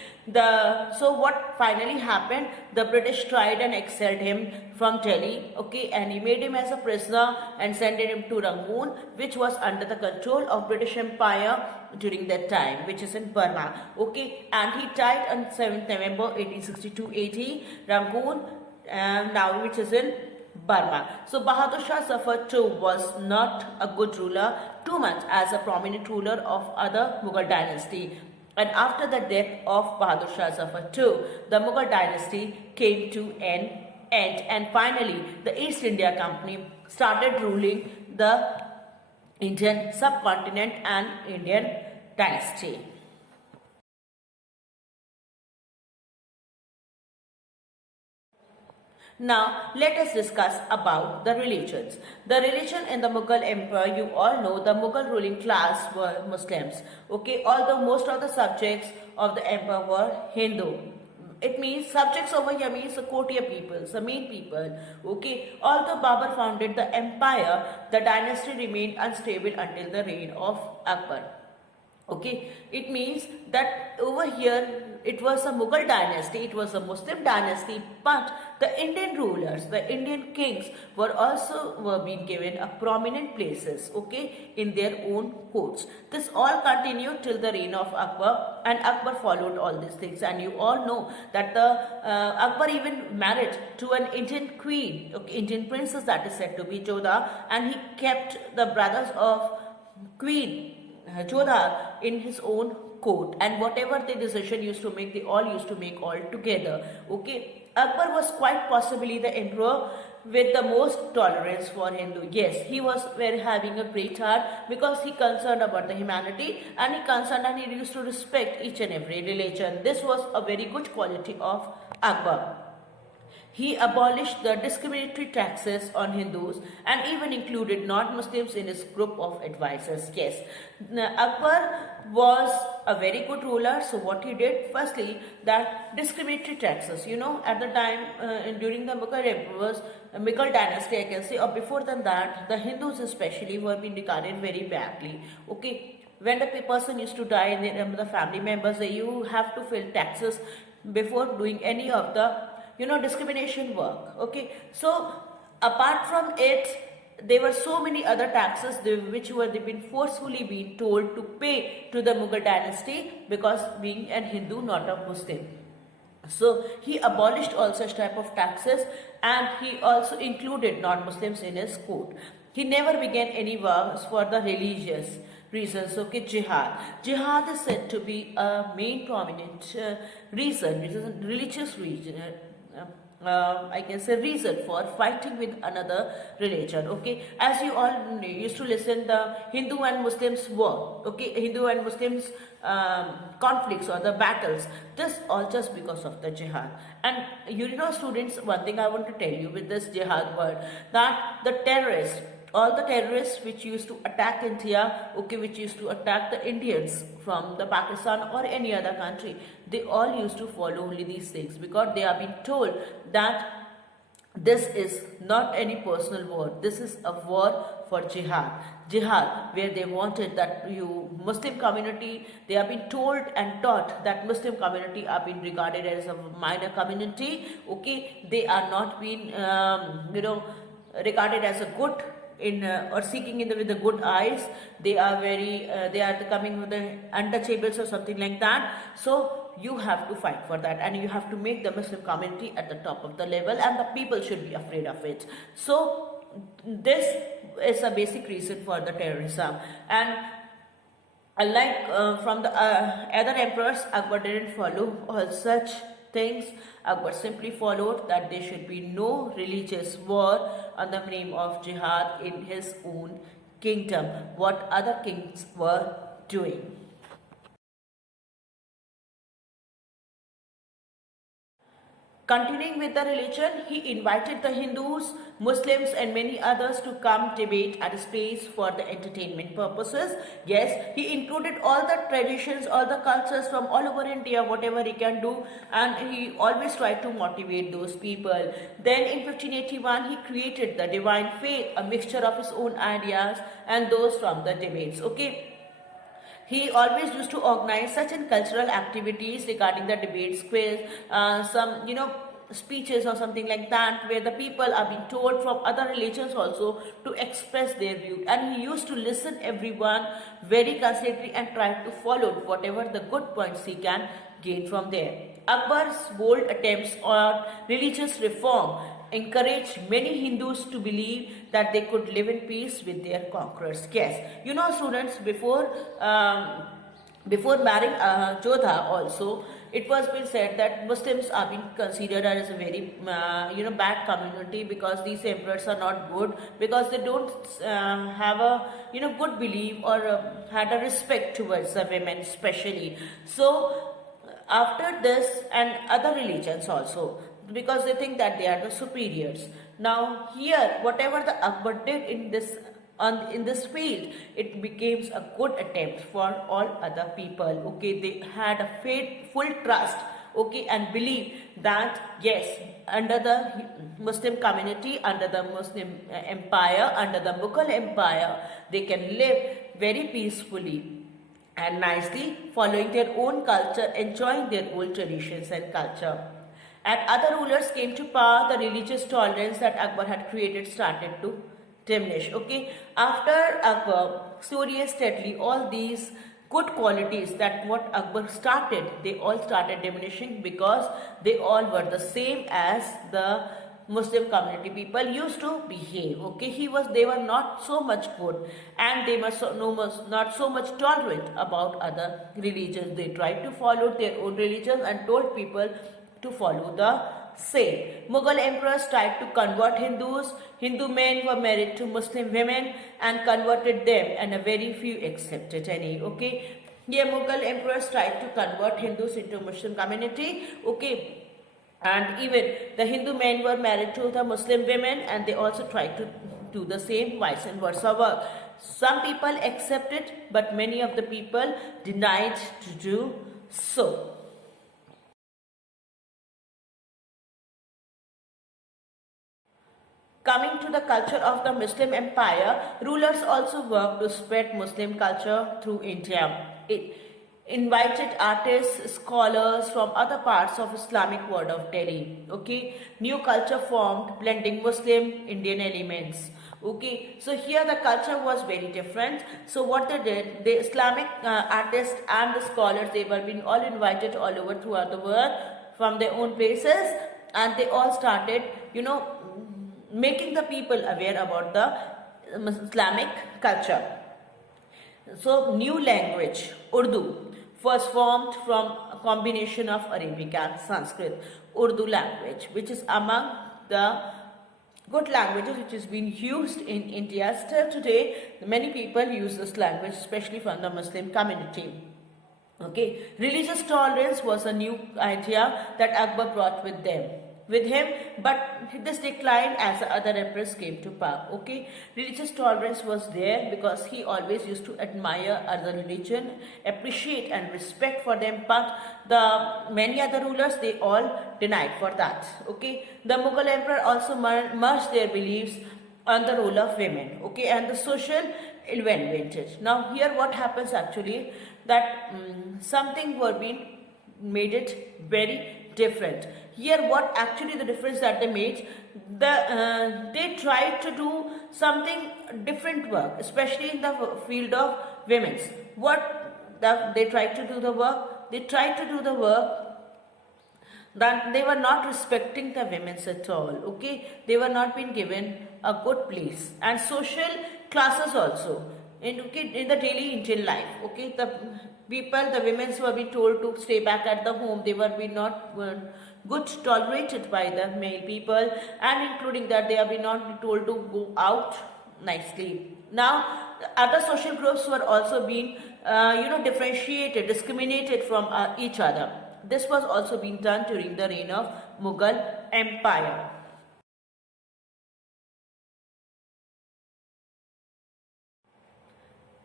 so what finally happened? The British tried and exiled him from Delhi. Okay, and he made him as a prisoner and sent him to Rangoon, which was under the control of British Empire during that time, which is in Burma. Okay, and he died on 7th November 1862 AD, Rangoon, now which is in Burma. So Bahadur Shah Zafar too was not a good ruler too much as a prominent ruler of other Mughal dynasty. And after the death of Bahadur Shah Zafar too, the Mughal dynasty came to an end, and finally the East India Company started ruling the Indian subcontinent and Indian dynasty. Now, let us discuss about the religions. The religion in the Mughal Empire, you all know the Mughal ruling class were Muslims. Okay, although most of the subjects of the empire were Hindu. It means subjects over here means the courtier peoples, the main people. Okay, although Babur founded the empire, the dynasty remained unstable until the reign of Akbar. Okay, it means that over here it was a Mughal dynasty, it was a Muslim dynasty, but the Indian rulers, the Indian kings were being given a prominent places, okay, in their own courts. This all continued till the reign of Akbar, and Akbar followed all these things. And you all know that the Akbar even married to an Indian queen, okay, Indian princess, that is said to be Jodha, and he kept the brothers of Queen Jodha in his own court, and whatever the decision used to make, they all used to make all together. Okay, Akbar was quite possibly the emperor with the most tolerance for Hindu. Yes, he was having a great heart because he concerned about the humanity, and he used to respect each and every religion. This was a very good quality of Akbar. He abolished the discriminatory taxes on Hindus and even included non-Muslims in his group of advisors. Yes, Akbar was a very good ruler. So what he did, firstly, that discriminatory taxes, at the time during the Mughal dynasty, I can say, or before than that, the Hindus especially were being regarded very badly. Okay, when the person used to die and the family members, you have to fill taxes before doing any of the discrimination work. Okay, so apart from it, there were so many other taxes which were been forcefully being told to pay to the Mughal dynasty, because being an Hindu, not a Muslim. So he abolished all such type of taxes, and he also included non-Muslims in his court. He never began any wars for the religious reasons. Okay, jihad is said to be a main prominent reason, it is a religious reason, I can say reason for fighting with another religion. Okay, as you all used to listen the Hindu and Muslims war, okay, Hindu and Muslims conflicts or the battles, this all just because of the jihad. And you know students, one thing I want to tell you with this jihad word, that the terrorists, all the terrorists which used to attack India, okay, which used to attack the Indians from the Pakistan or any other country, they all used to follow only these things, because they are being told that this is not any personal war, this is a war for jihad, where they wanted that you Muslim community, they have been told and taught that Muslim community are being regarded as a minor community, okay, they are not being regarded as a good in or seeking in with the good eyes, they are very they are coming with the untouchables or something like that. So you have to fight for that, and you have to make the Muslim community at the top of the level, and the people should be afraid of it. So this is a basic reason for the terrorism. And unlike from the other emperors, Akbar didn't follow all such things. Akbar simply followed that there should be no religious war on the name of jihad in his own kingdom, what other kings were doing. Continuing with the religion, he invited the Hindus, Muslims and many others to come debate at his place for the entertainment purposes. Yes, he included all the traditions, all the cultures from all over India, whatever he can do, and he always tried to motivate those people. Then in 1581, he created the Divine Faith, a mixture of his own ideas and those from the debates. Okay. He always used to organize such and cultural activities regarding the debates, quiz, some speeches or something like that, where the people are being told from other religions also to express their view. And he used to listen everyone very considerately and try to follow whatever the good points he can gain from there. Akbar's bold attempts on religious reform encouraged many Hindus to believe that they could live in peace with their conquerors. Yes, students, before marrying Jodha also, it was been said that Muslims are being considered as a very bad community, because these emperors are not good, because they don't have a good belief or had a respect towards the women especially. So after this, and other religions also, because they think that they are the superiors. Now here, whatever the Akbar did in this field, it becomes a good attempt for all other people. Okay, they had a full trust, okay, and believe that yes, under the Muslim community, under the Muslim empire, under the Mughal empire, they can live very peacefully and nicely, following their own culture, enjoying their old traditions and culture. As other rulers came to power, the religious tolerance that Akbar had created started to diminish. Okay, after Akbar, slowly and steadily, all these good qualities that what Akbar started, they all started diminishing, because they all were the same as the Muslim community people used to behave. Okay, they were not so much good, and they were not so much tolerant about other religions. They tried to follow their own religion and told people to follow the same. Mughal emperors tried to convert Hindus. Hindu men were married to Muslim women and converted them, and a very few accepted any. Okay, yeah, Mughal emperors tried to convert Hindus into Muslim community. Okay, and even the Hindu men were married to the Muslim women, and they also tried to do the same, vice versa work. Some people accepted, but many of the people denied to do so. Coming to the culture of the Muslim empire, rulers also worked to spread Muslim culture through India. It invited artists, scholars from other parts of Islamic world of Delhi. Okay, new culture formed, blending Muslim Indian elements. Okay, so here the culture was very different. So what they did, the Islamic artists and the scholars, they were being all invited all over throughout the world from their own places, and they all started, making the people aware about the Islamic culture. So, new language, Urdu, was formed from a combination of Arabic and Sanskrit. Urdu language, which is among the good languages which is being used in India. Still today, many people use this language, especially from the Muslim community. Okay, religious tolerance was a new idea that Akbar brought with him, but this declined as the other emperors came to power. Okay, religious tolerance was there because he always used to admire other religion, appreciate and respect for them, but the many other rulers, they all denied for that. Okay, the Mughal emperor also merged their beliefs on the role of women, okay, and the social advantage. Now here what happens actually, that something were being made it very different. Here what actually the difference that they made, they tried to do something different work, especially in the field of women's. They tried to do the work, they tried to do the work that they were not respecting the women's at all. Okay, they were not being given a good place, and social classes also in the daily Indian life. Okay, the women were being told to stay back at the home. They were being not good tolerated by the male people, and including that they have been not told to go out nicely. Now other social groups were also being differentiated, discriminated from each other. This was also being done during the reign of Mughal Empire.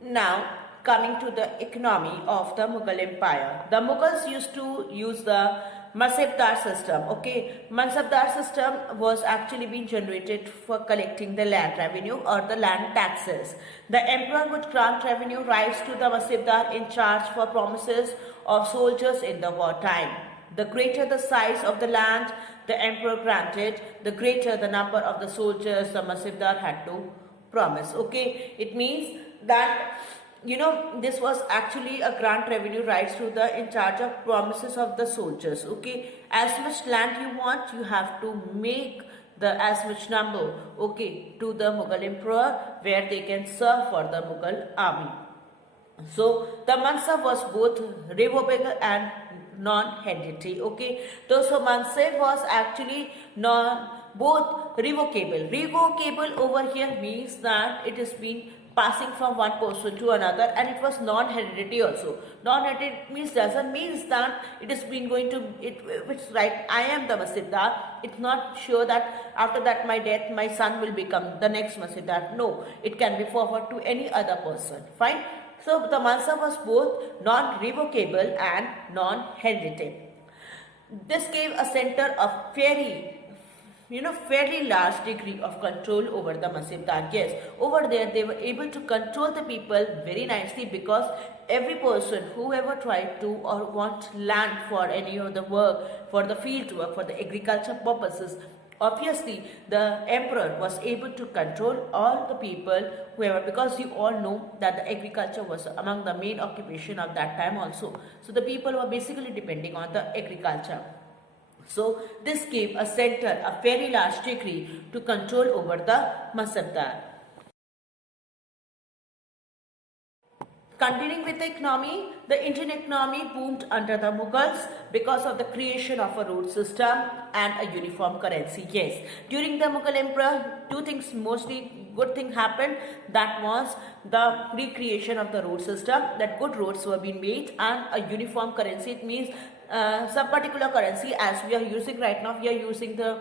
Now, coming to the economy of the Mughal Empire. The Mughals used to use the Mansabdar system. Okay, Mansabdar system was actually being generated for collecting the land revenue or the land taxes. The emperor would grant revenue rights to the Mansabdar in charge for promises of soldiers in the wartime. The greater the size of the land the emperor granted, the greater the number of the soldiers the Mansabdar had to promise. Okay, it means that this was actually a grant revenue rights to the in charge of promises of the soldiers. Okay, as much land you want, you have to make the as much number, okay, to the Mughal emperor, where they can serve for the Mughal army. So the mansab was both revocable and non-hereditary. Okay, so mansab was actually both revocable. Revocable over here means that it is being passing from one person to another, and it was non-hereditary also. Non-hereditary means doesn't means that it is been going to it's right, I am the Mansabdar. It's not sure that after that my death my son will become the next Mansabdar. No, it can be forwarded to any other person. Fine. So the mansab was both non-revocable and non-hereditary. This gave a center of fairly large degree of control over the Mansabdar. Yes, over there they were able to control the people very nicely, because every person, whoever tried to or want land for any of the work, for the field work, for the agriculture purposes, obviously the emperor was able to control all the people, whoever, because you all know that the agriculture was among the main occupation of that time also. So the people were basically depending on the agriculture. So this gave a center, a very large degree to control over the Mansabdar. Continuing with the economy, the Indian economy boomed under the Mughals because of the creation of a road system and a uniform currency. Yes, during the Mughal emperor, two things, mostly good thing happened. That was the recreation of the road system, that good roads were being made, and a uniform currency. It means some particular currency, as we are using right now, we are using the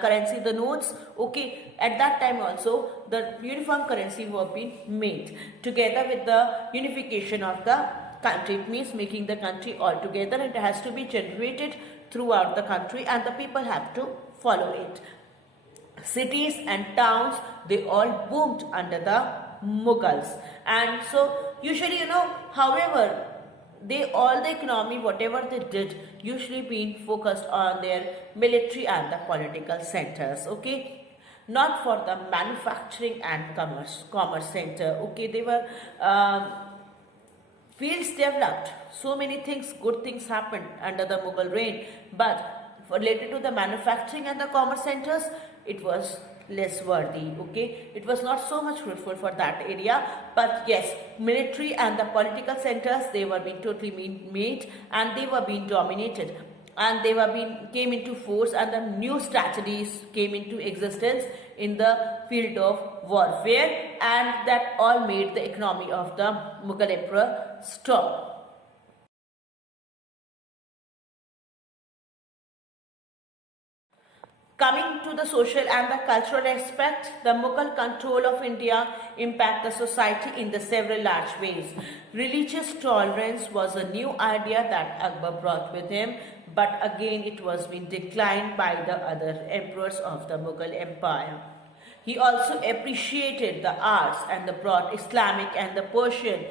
currency, the notes. Okay, at that time also the uniform currency were being made together with the unification of the country. It means making the country all together. It has to be generated throughout the country, and the people have to follow it. Cities and towns, they all boomed under the Mughals, and so usually, however, all the economy, whatever they did, usually being focused on their military and the political centers. Okay, not for the manufacturing and commerce center. Okay, they were fields developed. So many things, good things happened under the Mughal reign, but related to the manufacturing and the commerce centers, it was less worthy. Okay, it was not so much fruitful for that area. But yes, military and the political centers, they were being totally made, and they were being dominated, and they were being came into force, and the new strategies came into existence in the field of warfare, and that all made the economy of the Mughal emperor strong. Coming to the social and the cultural aspect, the Mughal control of India impacted the society in the several large ways. Religious tolerance was a new idea that Akbar brought with him, but again it was being declined by the other emperors of the Mughal Empire. He also appreciated the arts and the broad Islamic and the Persian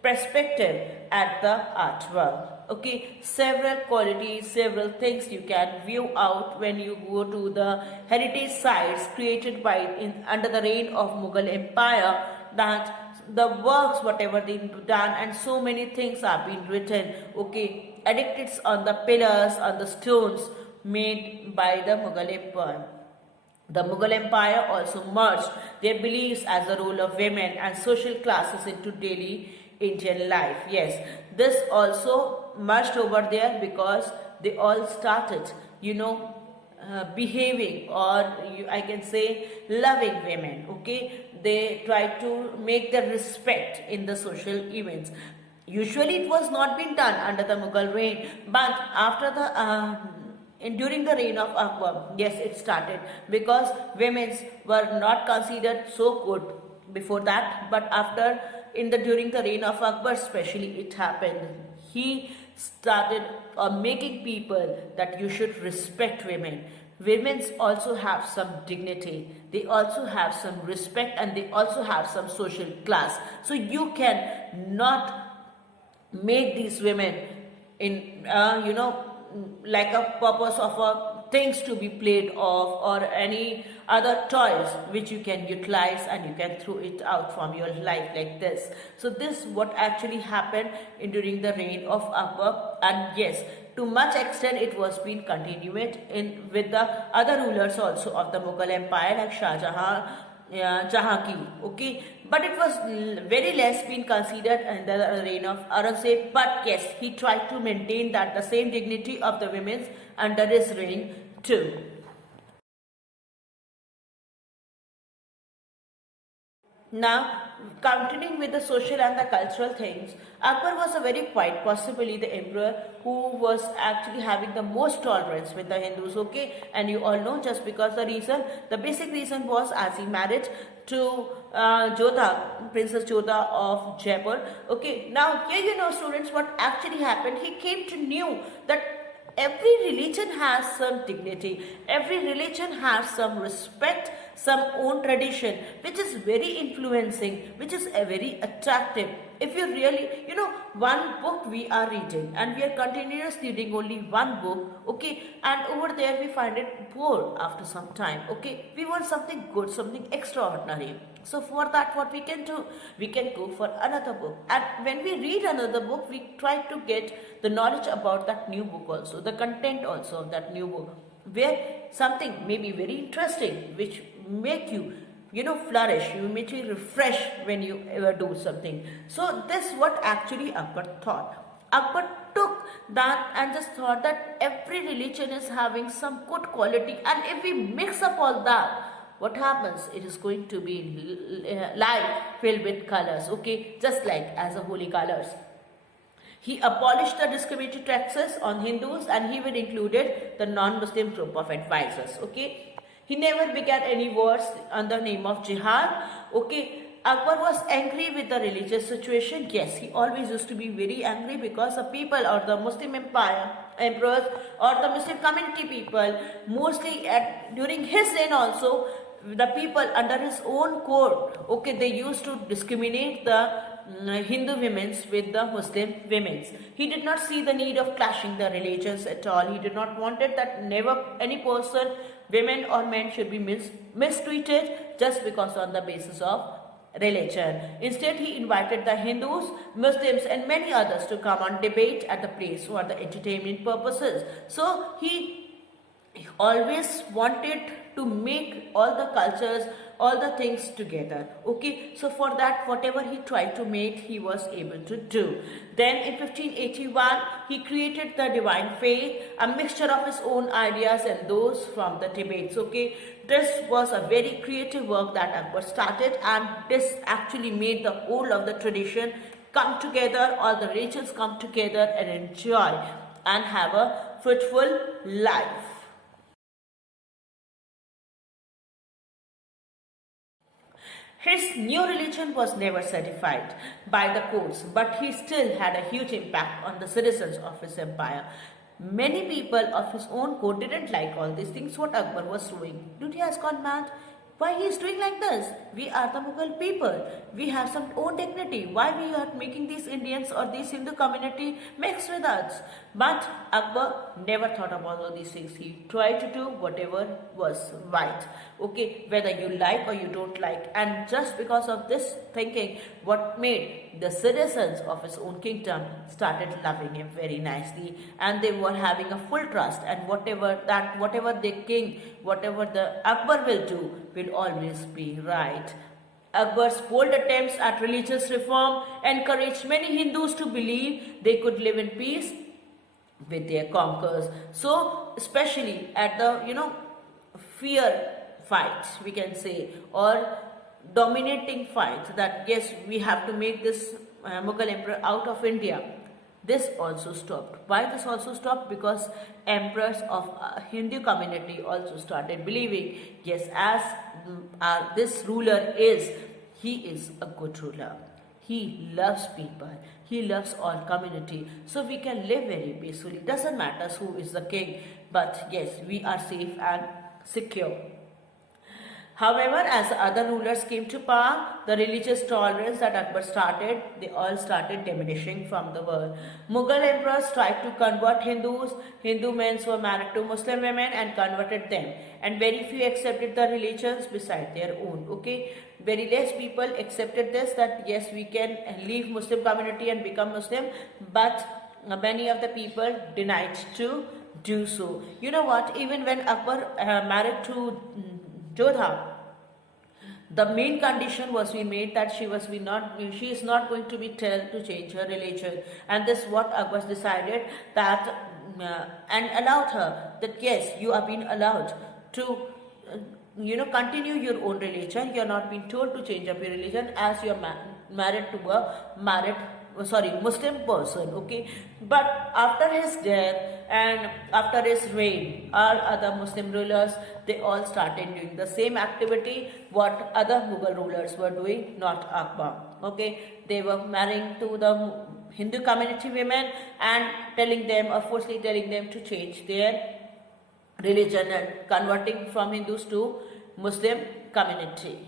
perspective at the artwork. Okay, several qualities, several things you can view out when you go to the heritage sites created by under the reign of Mughal Empire, that the works whatever they've done, and so many things are being written, okay, edicts on the pillars, on the stones made by the Mughal Empire. The Mughal Empire also merged their beliefs as the role of women and social classes into daily Indian life. Yes, this also merged over there because they all started, behaving, or I can say loving women. Okay, they tried to make the respect in the social events. Usually it was not been done under the Mughal reign, but after the during the reign of Akbar, yes, it started, because women were not considered so good before that, but after during the reign of Akbar especially, it happened. He started making people that you should respect women. Women also have some dignity, they also have some respect, and they also have some social class. So you can not make these women in like a purpose of things to be played off, or any other toys which you can utilize and you can throw it out from your life like this. So this what actually happened during the reign of Akbar, and yes, to much extent it was being continued in with the other rulers also of the Mughal Empire, like Shah Jahan, Jahangir. Okay, but it was very less being considered in the reign of Aurangzeb. But yes, he tried to maintain that the same dignity of the women under his reign too. Now, continuing with the social and the cultural things, Akbar was a very quite possibly the emperor who was actually having the most tolerance with the Hindus, okay? And you all know, just because the basic reason was as he married to Jodha, Princess Jodha of Jaipur, okay? Now, here students, what actually happened, he came to know that every religion has some dignity, every religion has some respect, some own tradition, which is very influencing, which is very attractive. If you really, one book we are reading, and we are continuously reading only one book, okay, and over there we find it bored after some time, okay, we want something good, something extraordinary. So for that, what we can do, we can go for another book, and when we read another book, we try to get the knowledge about that new book also, the content also of that new book, where something may be very interesting, which make you flourish, you make you refresh when you ever do something. So this what actually Akbar thought. Akbar took that and just thought that every religion is having some good quality, and if we mix up all that, what happens, it is going to be life filled with colors, okay, just like as a holy colors. He abolished the discriminatory taxes on Hindus, and he even included the non-Muslim group of advisors, okay. He never began any wars on the name of jihad, okay. Akbar was angry with the religious situation. Yes, he always used to be very angry because the people, or the Muslim empire, emperors, or the Muslim community people, mostly during his reign also, the people under his own court, okay, they used to discriminate the Hindu women with the Muslim women. He did not see the need of clashing the religions at all. He did not wanted that never any person, women or men, should be mistreated just because on the basis of religion. Instead, he invited the Hindus, Muslims, and many others to come on debate at the place for the entertainment purposes. So he always wanted to make all the cultures, all the things together. Okay, so for that, whatever he tried to make, he was able to do. Then in 1581, he created the divine faith, a mixture of his own ideas and those from the Tibetan. Okay, this was a very creative work that Akbar started, and this actually made the whole of the tradition come together, all the religions come together and enjoy and have a fruitful life. His new religion was never certified by the courts, but he still had a huge impact on the citizens of his empire. Many people of his own court didn't like all these things what Akbar was doing. Did he has gone mad? Why he is doing like this? We are the Mughal people. We have some own dignity. Why we are making these Indians or this Hindu community mix with us? But Akbar never thought about all these things. He tried to do whatever was right. Okay, whether you like or you don't like. And just because of this thinking, what made the citizens of his own kingdom started loving him very nicely, and they were having a full trust, and whatever the king, whatever the Akbar will do will always be right. Akbar's bold attempts at religious reform encouraged many Hindus to believe they could live in peace with their conquerors. So especially at the fear fights, we can say, or dominating fights, that yes, we have to make this Mughal emperor out of India. This also stopped. Why this also stopped? Because emperors of Hindu community also started believing, yes, as this ruler he is a good ruler. He loves people. He loves all community. So we can live very peacefully. Doesn't matter who is the king, but yes, we are safe and secure. However, as other rulers came to power, the religious tolerance that Akbar started, they all started diminishing from the world. Mughal emperors tried to convert Hindus. Hindu men were married to Muslim women and converted them. And very few accepted the religions beside their own. Okay, very less people accepted this, that yes, we can leave Muslim community and become Muslim. But many of the people denied to do so. You know what? Even when Akbar married to Jodha, the main condition was we made that she is not going to be told to change her religion, and this what Akbar decided that and allowed her that yes, you are being allowed to continue your own religion. You are not being told to change up your religion as you are married to a Muslim person. Okay, but after his death and after his reign, all other Muslim rulers, they all started doing the same activity what other Mughal rulers were doing, not Akbar. Okay, they were marrying to the Hindu community women and telling them, or forcefully telling them to change their religion and converting from Hindus to Muslim community.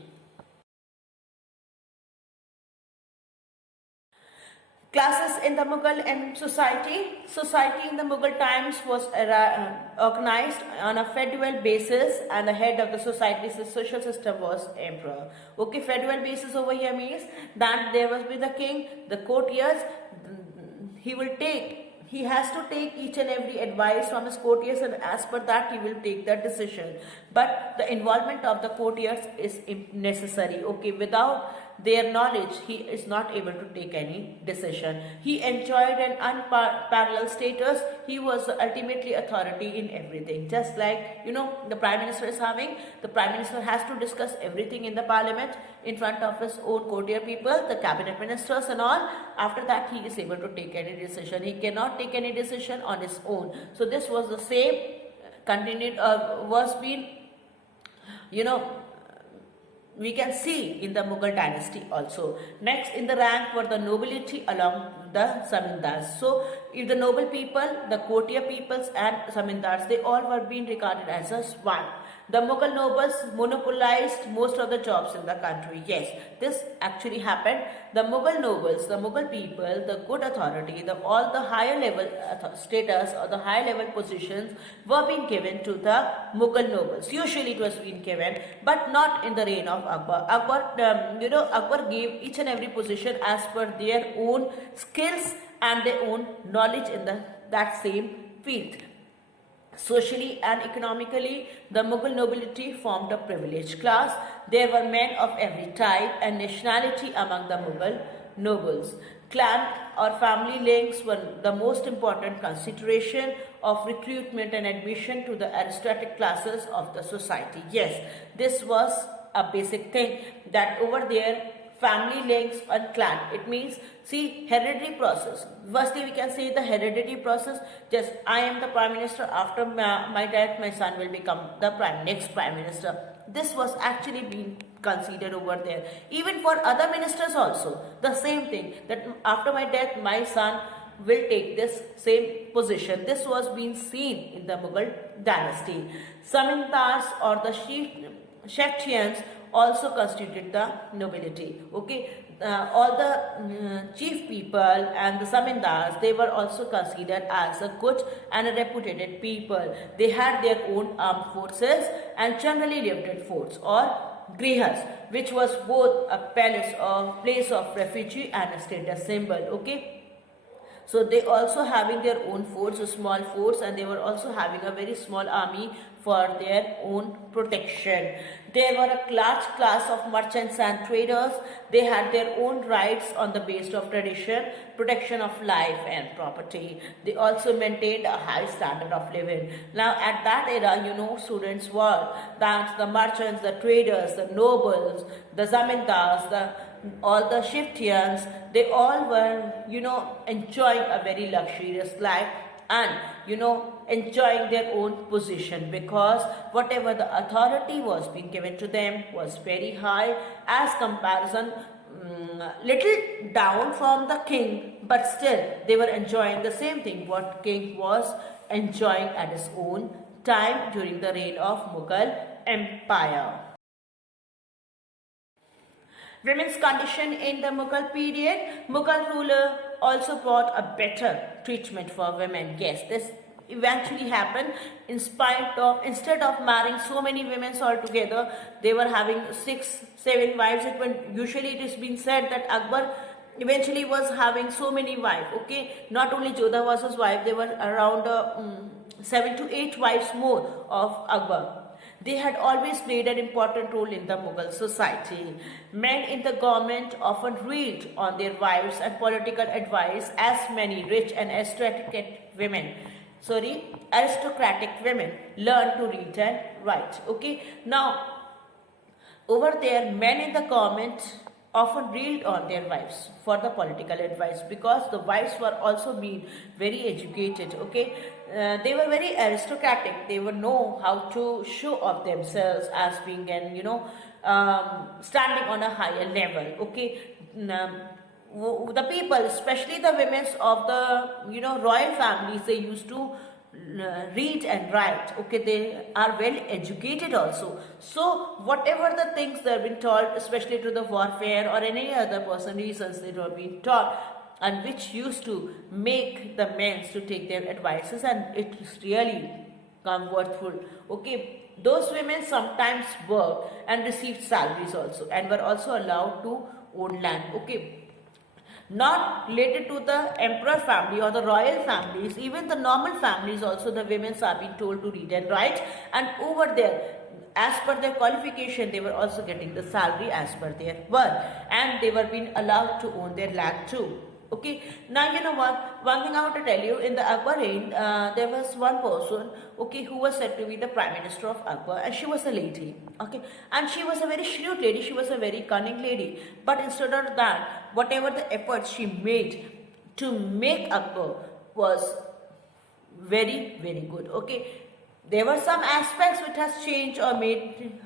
Classes in the Mughal society. Society in the Mughal times was organized on a feudal basis, and the head of the society's social system was emperor. Okay, feudal basis over here means that there will be the king, the courtiers. He has to take each and every advice from his courtiers, and as per that he will take the decision. But the involvement of the courtiers is necessary. Okay, without their knowledge, he is not able to take any decision. He enjoyed an unparalleled status. He was ultimately authority in everything. Just like, the Prime Minister is having, the Prime Minister has to discuss everything in the Parliament in front of his own courtier people, the cabinet ministers and all. After that, he is able to take any decision. He cannot take any decision on his own. So this was the same continued, was being, we can see in the Mughal dynasty also. Next in the rank were the nobility along the zamindars. So if the noble people, the courtier peoples and zamindars, they all were being regarded as one. The Mughal nobles monopolized most of the jobs in the country. Yes, this actually happened. The Mughal nobles, the Mughal people, the good authority, all the higher level status or the higher level positions were being given to the Mughal nobles. Usually it was being given, but not in the reign of Akbar. Akbar gave each and every position as per their own skills and their own knowledge in that same field. Socially and economically, the Mughal nobility formed a privileged class. There were men of every type and nationality among the Mughal nobles. Clan or family links were the most important consideration of recruitment and admission to the aristocratic classes of the society. Yes, this was a basic thing, that over there family links and clan, it means, see, hereditary process. Firstly we can say the hereditary process, just I am the prime minister, after my death my son will become the next prime minister. This was actually being considered over there. Even for other ministers also the same thing, that after my death my son will take this same position. This was being seen in the Mughal dynasty. Zamindars or the Sheftians also constituted the nobility. Okay, all the chief people and the zamindars, they were also considered as a good and a reputed people. They had their own armed forces and generally lived in forts or grihas, which was both a palace or place of refuge and a status symbol. Okay, so they also having their own forts, small forts, and they were also having a very small army for their own protection. There were a large class of merchants and traders. They had their own rights on the basis of tradition, protection of life and property. They also maintained a high standard of living. Now at that era, students were that the merchants, the traders, the nobles, the zamindars, all the Shiftians, they all were, enjoying a very luxurious life and, enjoying their own position, because whatever the authority was being given to them was very high as comparison, little down from the king, but still they were enjoying the same thing what king was enjoying at his own time during the reign of Mughal Empire. Women's condition in the Mughal period. Mughal ruler also brought a better treatment for women. Yes, this eventually happened instead of marrying so many women altogether, they were having 6-7 wives. Usually it is being said that Akbar eventually was having so many wives. Okay, not only Jodha was his wife, there were around 7 to 8 wives more of Akbar. They had always played an important role in the Mughal society. Men in the government often relied on their wives and political advice as many rich and aristocratic women learned to read and write. Okay, now over there men in the government often relied on their wives for the political advice, because the wives were also being very educated. Okay, they were very aristocratic. They would know how to show off themselves as being an standing on a higher level. Okay, the people, especially the women of the royal families, they used to read and write. Okay, they are well educated also. So whatever the things they have been taught, especially to the warfare or any other person reasons they were being taught, and which used to make the men to take their advices, and it is really comfortful. Okay, those women sometimes worked and received salaries also, and were also allowed to own land. Okay, not related to the emperor family or the royal families, even the normal families also, the women are being told to read and write, and over there as per their qualification they were also getting the salary as per their work, and they were being allowed to own their land too. Okay, now you know what, one thing I want to tell you, in the Akbar reign there was one person, okay, who was said to be the prime minister of Akbar, and she was a lady. Okay, and she was a very shrewd lady, she was a very cunning lady, but instead of that, whatever the efforts she made to make Akbar was very good. Okay, there were some aspects which has changed or made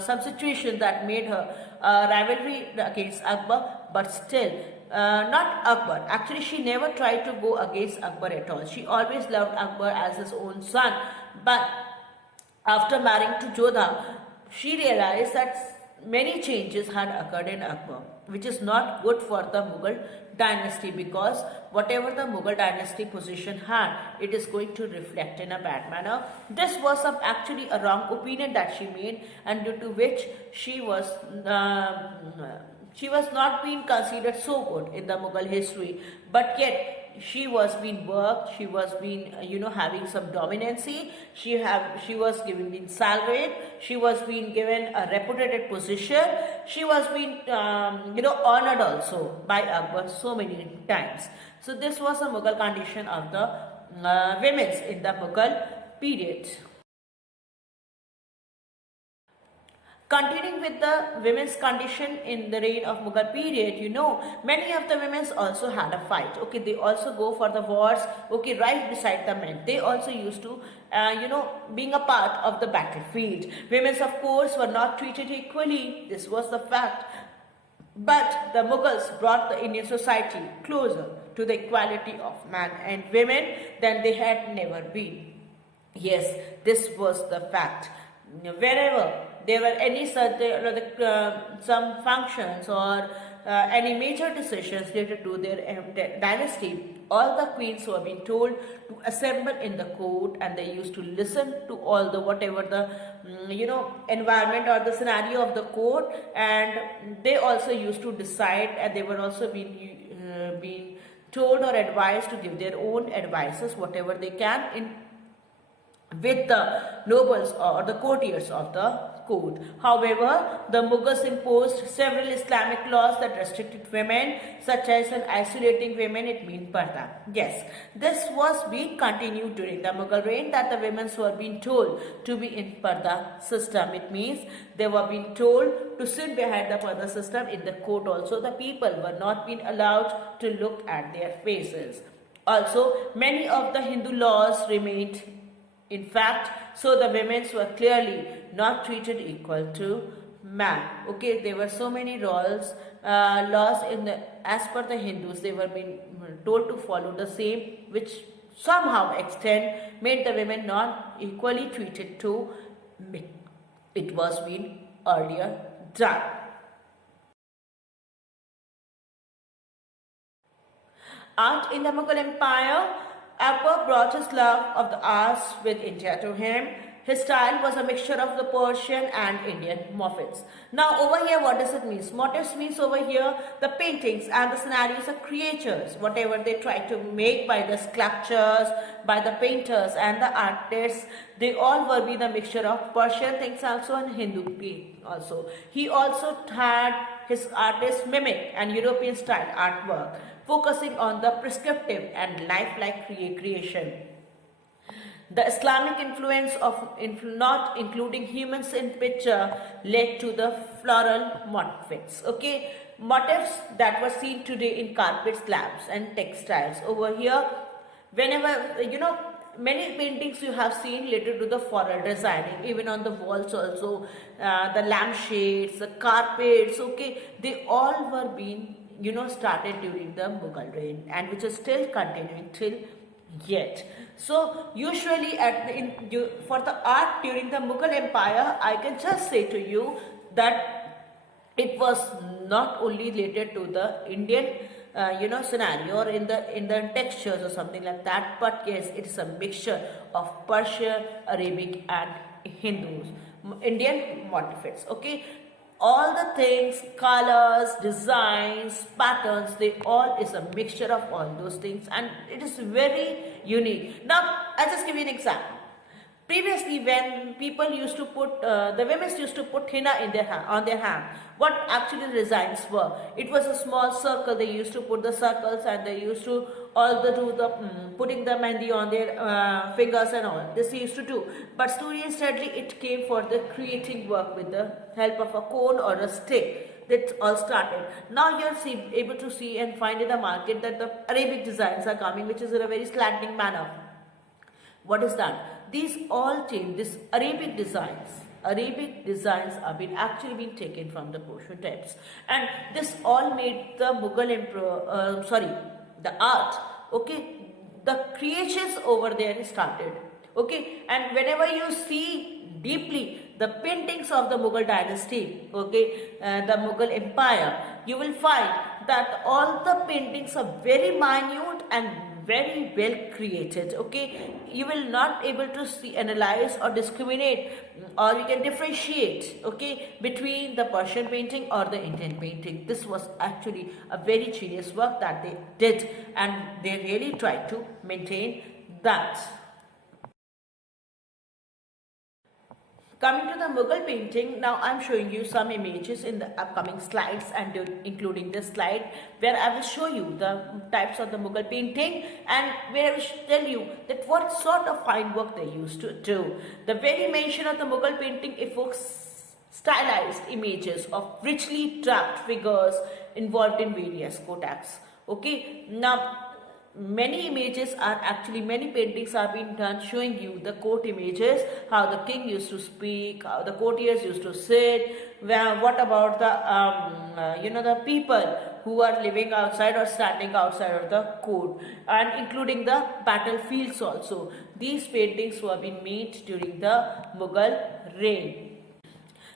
some situations that made her rivalry against Akbar, but still not Akbar. Actually, she never tried to go against Akbar at all. She always loved Akbar as his own son. But After marrying to Jodha, she realized that many changes had occurred in Akbar, which is not good for the Mughal dynasty, because whatever the Mughal dynasty position had, it is going to reflect in a bad manner. This was actually a wrong opinion that she made, and due to which she was not being considered so good in the Mughal history, but yet she was being worked, she was being having some dominancy, she was given being salaried, she was being given a reputed position, she was being honored also by Akbar so many times. So this was a Mughal condition of the women's in the Mughal period. Continuing with the women's condition in the reign of Mughal period, many of the women also had a fight. Okay, they also go for the wars. Okay, right beside the men. They also used to, being a part of the battlefield. Women, of course, were not treated equally. This was the fact. But the Mughals brought the Indian society closer to the equality of man and women than they had never been. Yes, this was the fact. Wherever there were any some functions or any major decisions related to their dynasty, all the queens were being told to assemble in the court, and they used to listen to all the whatever the environment or the scenario of the court, and they also used to decide, and they were also being told or advised to give their own advices whatever they can in with the nobles or the courtiers of the court. However, the Mughals imposed several Islamic laws that restricted women, such as an isolating women, it means parda. Yes, this was being continued during the Mughal reign, that the women were being told to be in parda system. It means they were being told to sit behind the parda system in the court also. The people were not being allowed to look at their faces. Also, many of the Hindu laws remained in fact, so the women were clearly not treated equal to man. Okay, there were so many laws as per the Hindus, they were being told to follow the same, which somehow extent made the women not equally treated to it was being earlier done. Art in the Mughal Empire. Akbar brought his love of the arts with India to him. His style was a mixture of the Persian and Indian motifs. Now over here, what does it mean? Motifs means over here the paintings and the scenarios of creatures, whatever they try to make by the sculptures, by the painters and the artists, they all were be the mixture of Persian things also and Hindu paint also. He also had his artists mimic and European style artwork, focusing on the prescriptive and lifelike creation. The Islamic influence of not including humans in picture led to the floral motifs. Okay, motifs that were seen today in carpet slabs and textiles. Over here, whenever many paintings you have seen related to the floral designing, even on the walls also, the lampshades, the carpets. Okay, they all were being started during the Mughal reign, and which is still continuing till yet. So usually for the art during the Mughal Empire, I can just say to you that it was not only related to the Indian scenario or in the textures or something like that, but yes, it is a mixture of Persian, Arabic and Hindus, Indian motifs. Okay, all the things, colors, designs, patterns, they all is a mixture of all those things, and it is very unique. Now I'll just give you an example. Previously, when people used to put, the women used to put henna in on their hand, what actually the designs were? It was a small circle. They used to put the circles, and they used to do the putting the mehndi on their fingers and all. This he used to do. But slowly and steadily, it came for the creating work with the help of a cone or a stick. That all started. Now you're able to see and find in the market that the Arabic designs are coming, which is in a very slanting manner. What is that? These all change. This Arabic designs are actually been taken from the Persian types, and this all made the Mughal emperor. The art. Okay, the creations over there started. Okay, and whenever you see deeply the paintings of the Mughal dynasty, okay, the Mughal empire, you will find that all the paintings are very minute and very well created. Okay, you will not able to see, analyze or discriminate, or you can differentiate, okay, between the Persian painting or the Indian painting. This was actually a very genius work that they did, and they really tried to maintain that. Coming to the Mughal painting, now I am showing you some images in the upcoming slides, and including this slide where I will show you the types of the Mughal painting, and where I will tell you that what sort of fine work they used to do. The very mention of the Mughal painting evokes stylized images of richly trapped figures involved in various Kodaks. Okay, now many images are actually, many paintings are being done showing you the court images, how the king used to speak, how the courtiers used to sit, what about the the people who are living outside or standing outside of the court, and including the battlefields also. These paintings were being made during the Mughal reign.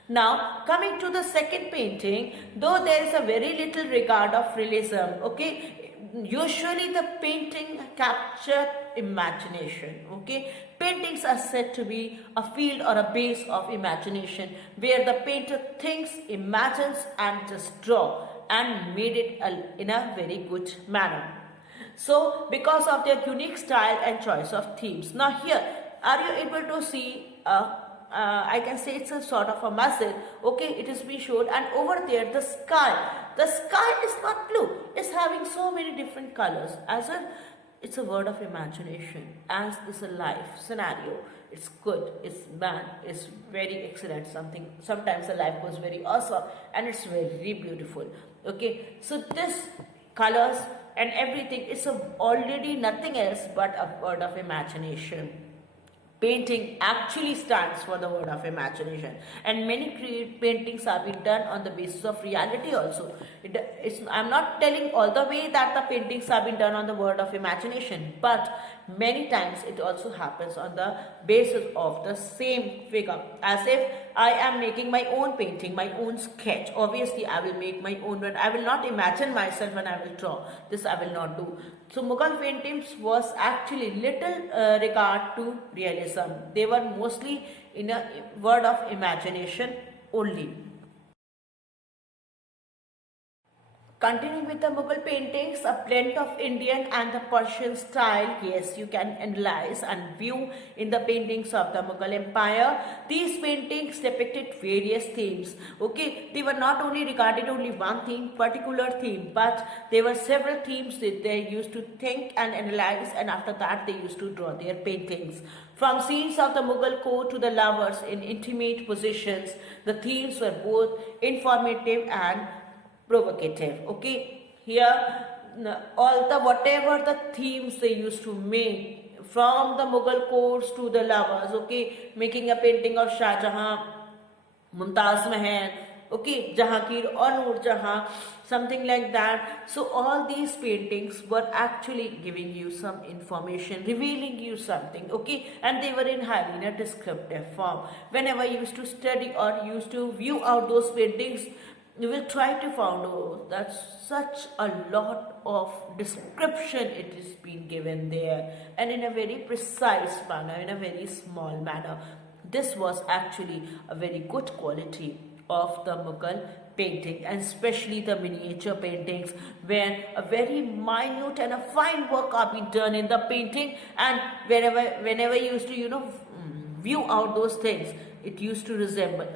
Now coming to the second painting, though there is a very little regard of realism, okay, usually the painting capture imagination. Okay, paintings are said to be a field or a base of imagination, where the painter thinks, imagines and just draw and made it in a very good manner. So because of their unique style and choice of themes. Now here, are you able to see I can say it's a sort of a masjid. Okay, it is being showed, and over there the sky is not blue, it's having so many different colors, as a it's a word of imagination, as this a life scenario. It's good, it's man, it's very excellent, sometimes the life was very awesome and it's very beautiful. Okay, so this colors and everything is already nothing else but a word of imagination. Painting actually stands for the word of imagination, and many paintings have been done on the basis of reality also. I'm not telling all the way that the paintings have been done on the word of imagination, but many times it also happens on the basis of the same figure. As if I am making my own painting, my own sketch, obviously I will make my own one. I will not imagine myself when I will draw. This I will not do. So Mughal paintings was actually little regard to realism. They were mostly in a word of imagination only. Continuing with the Mughal paintings, a blend of Indian and the Persian style, yes, you can analyze and view in the paintings of the Mughal Empire. These paintings depicted various themes. Okay, they were not only regarded only one theme, particular theme, but there were several themes that they used to think and analyze, and after that they used to draw their paintings. From scenes of the Mughal court to the lovers in intimate positions, the themes were both informative and provocative. Okay, here all the whatever the themes they used to make, from the Mughal courts to the lovers. Okay, making a painting of Shah Jahan, Mumtaz Mahal, okay, Jahangir or Noor Jahan, something like that. So all these paintings were actually giving you some information, revealing you something, okay, and they were in highly in a descriptive form. Whenever you used to study or used to view out those paintings, you will try to find out that such a lot of description it is being given there, and in a very precise manner, in a very small manner. This was actually a very good quality of the Mughal painting, and especially the miniature paintings, where a very minute and a fine work are being done in the painting, and whenever you used to view out those things, it used to resemble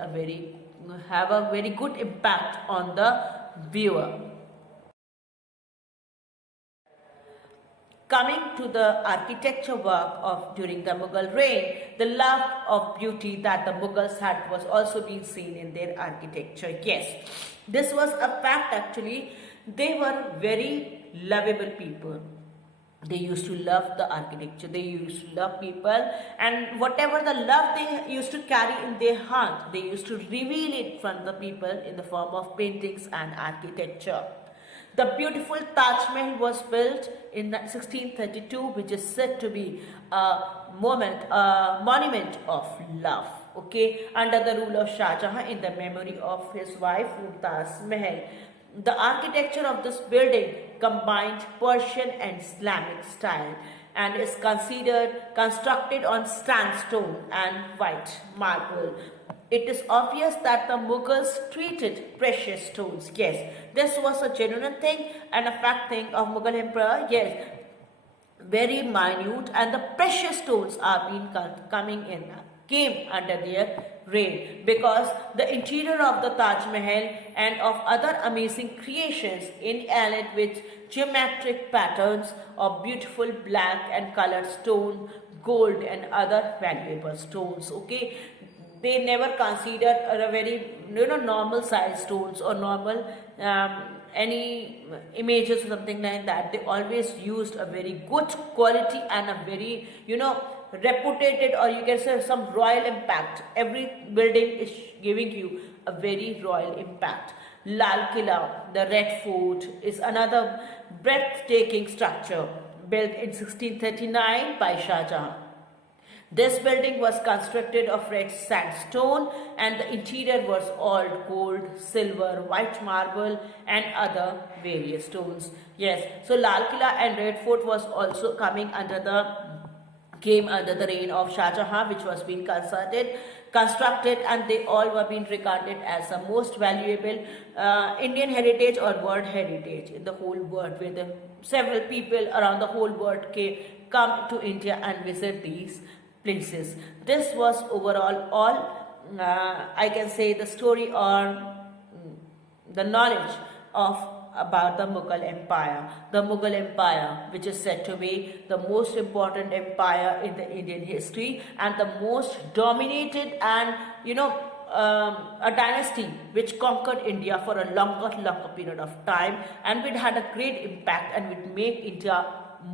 have a very good impact on the viewer. Coming to the architecture work of during the Mughal reign, the love of beauty that the Mughals had was also being seen in their architecture. Yes, this was a fact actually. They were very lovable people. They used to love the architecture, they used to love people, and whatever the love they used to carry in their heart, they used to reveal it from the people in the form of paintings and architecture. The beautiful Taj Mahal was built in 1632, which is said to be a monument of love. okay, under the rule of Shah Jahan in the memory of his wife Mumtaz Mahal. The architecture of this building combined Persian and Islamic style and is considered constructed on sandstone and white marble. It is obvious that the Mughals treated precious stones. Yes, this was a genuine thing and a fact thing of Mughal emperor. Yes, very minute, and the precious stones are being coming in, came under their reign, because the interior of the Taj Mahal and of other amazing creations inlaid with geometric patterns of beautiful black and colored stone, gold and other valuable stones. Okay, they never considered a very normal size stones or normal any images or something like that. They always used a very good quality and a very reputed, or you can say some royal impact. Every building is giving you a very royal impact. Lal Killa, the Red Fort, is another breathtaking structure built in 1639 by Shah Jahan. This building was constructed of red sandstone and the interior was all gold, silver, white marble and other various stones. Yes, so Lal Killa and Red Fort was also came under the reign of Shah Jahan, which was being constructed, and they all were being regarded as the most valuable Indian heritage or world heritage in the whole world, where several people around the whole world come to India and visit these places. This was overall all I can say the story or the knowledge of about the Mughal Empire. The Mughal Empire, which is said to be the most important empire in the Indian history and the most dominated and a dynasty which conquered India for a longer period of time, and it had a great impact and would make India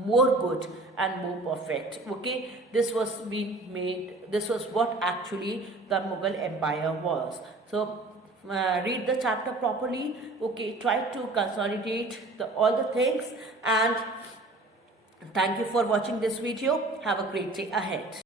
more good and more perfect. Okay, this was being made, this was what actually the Mughal Empire was. So read the chapter properly. Okay, try to consolidate all the things, and thank you for watching this video. Have a great day ahead.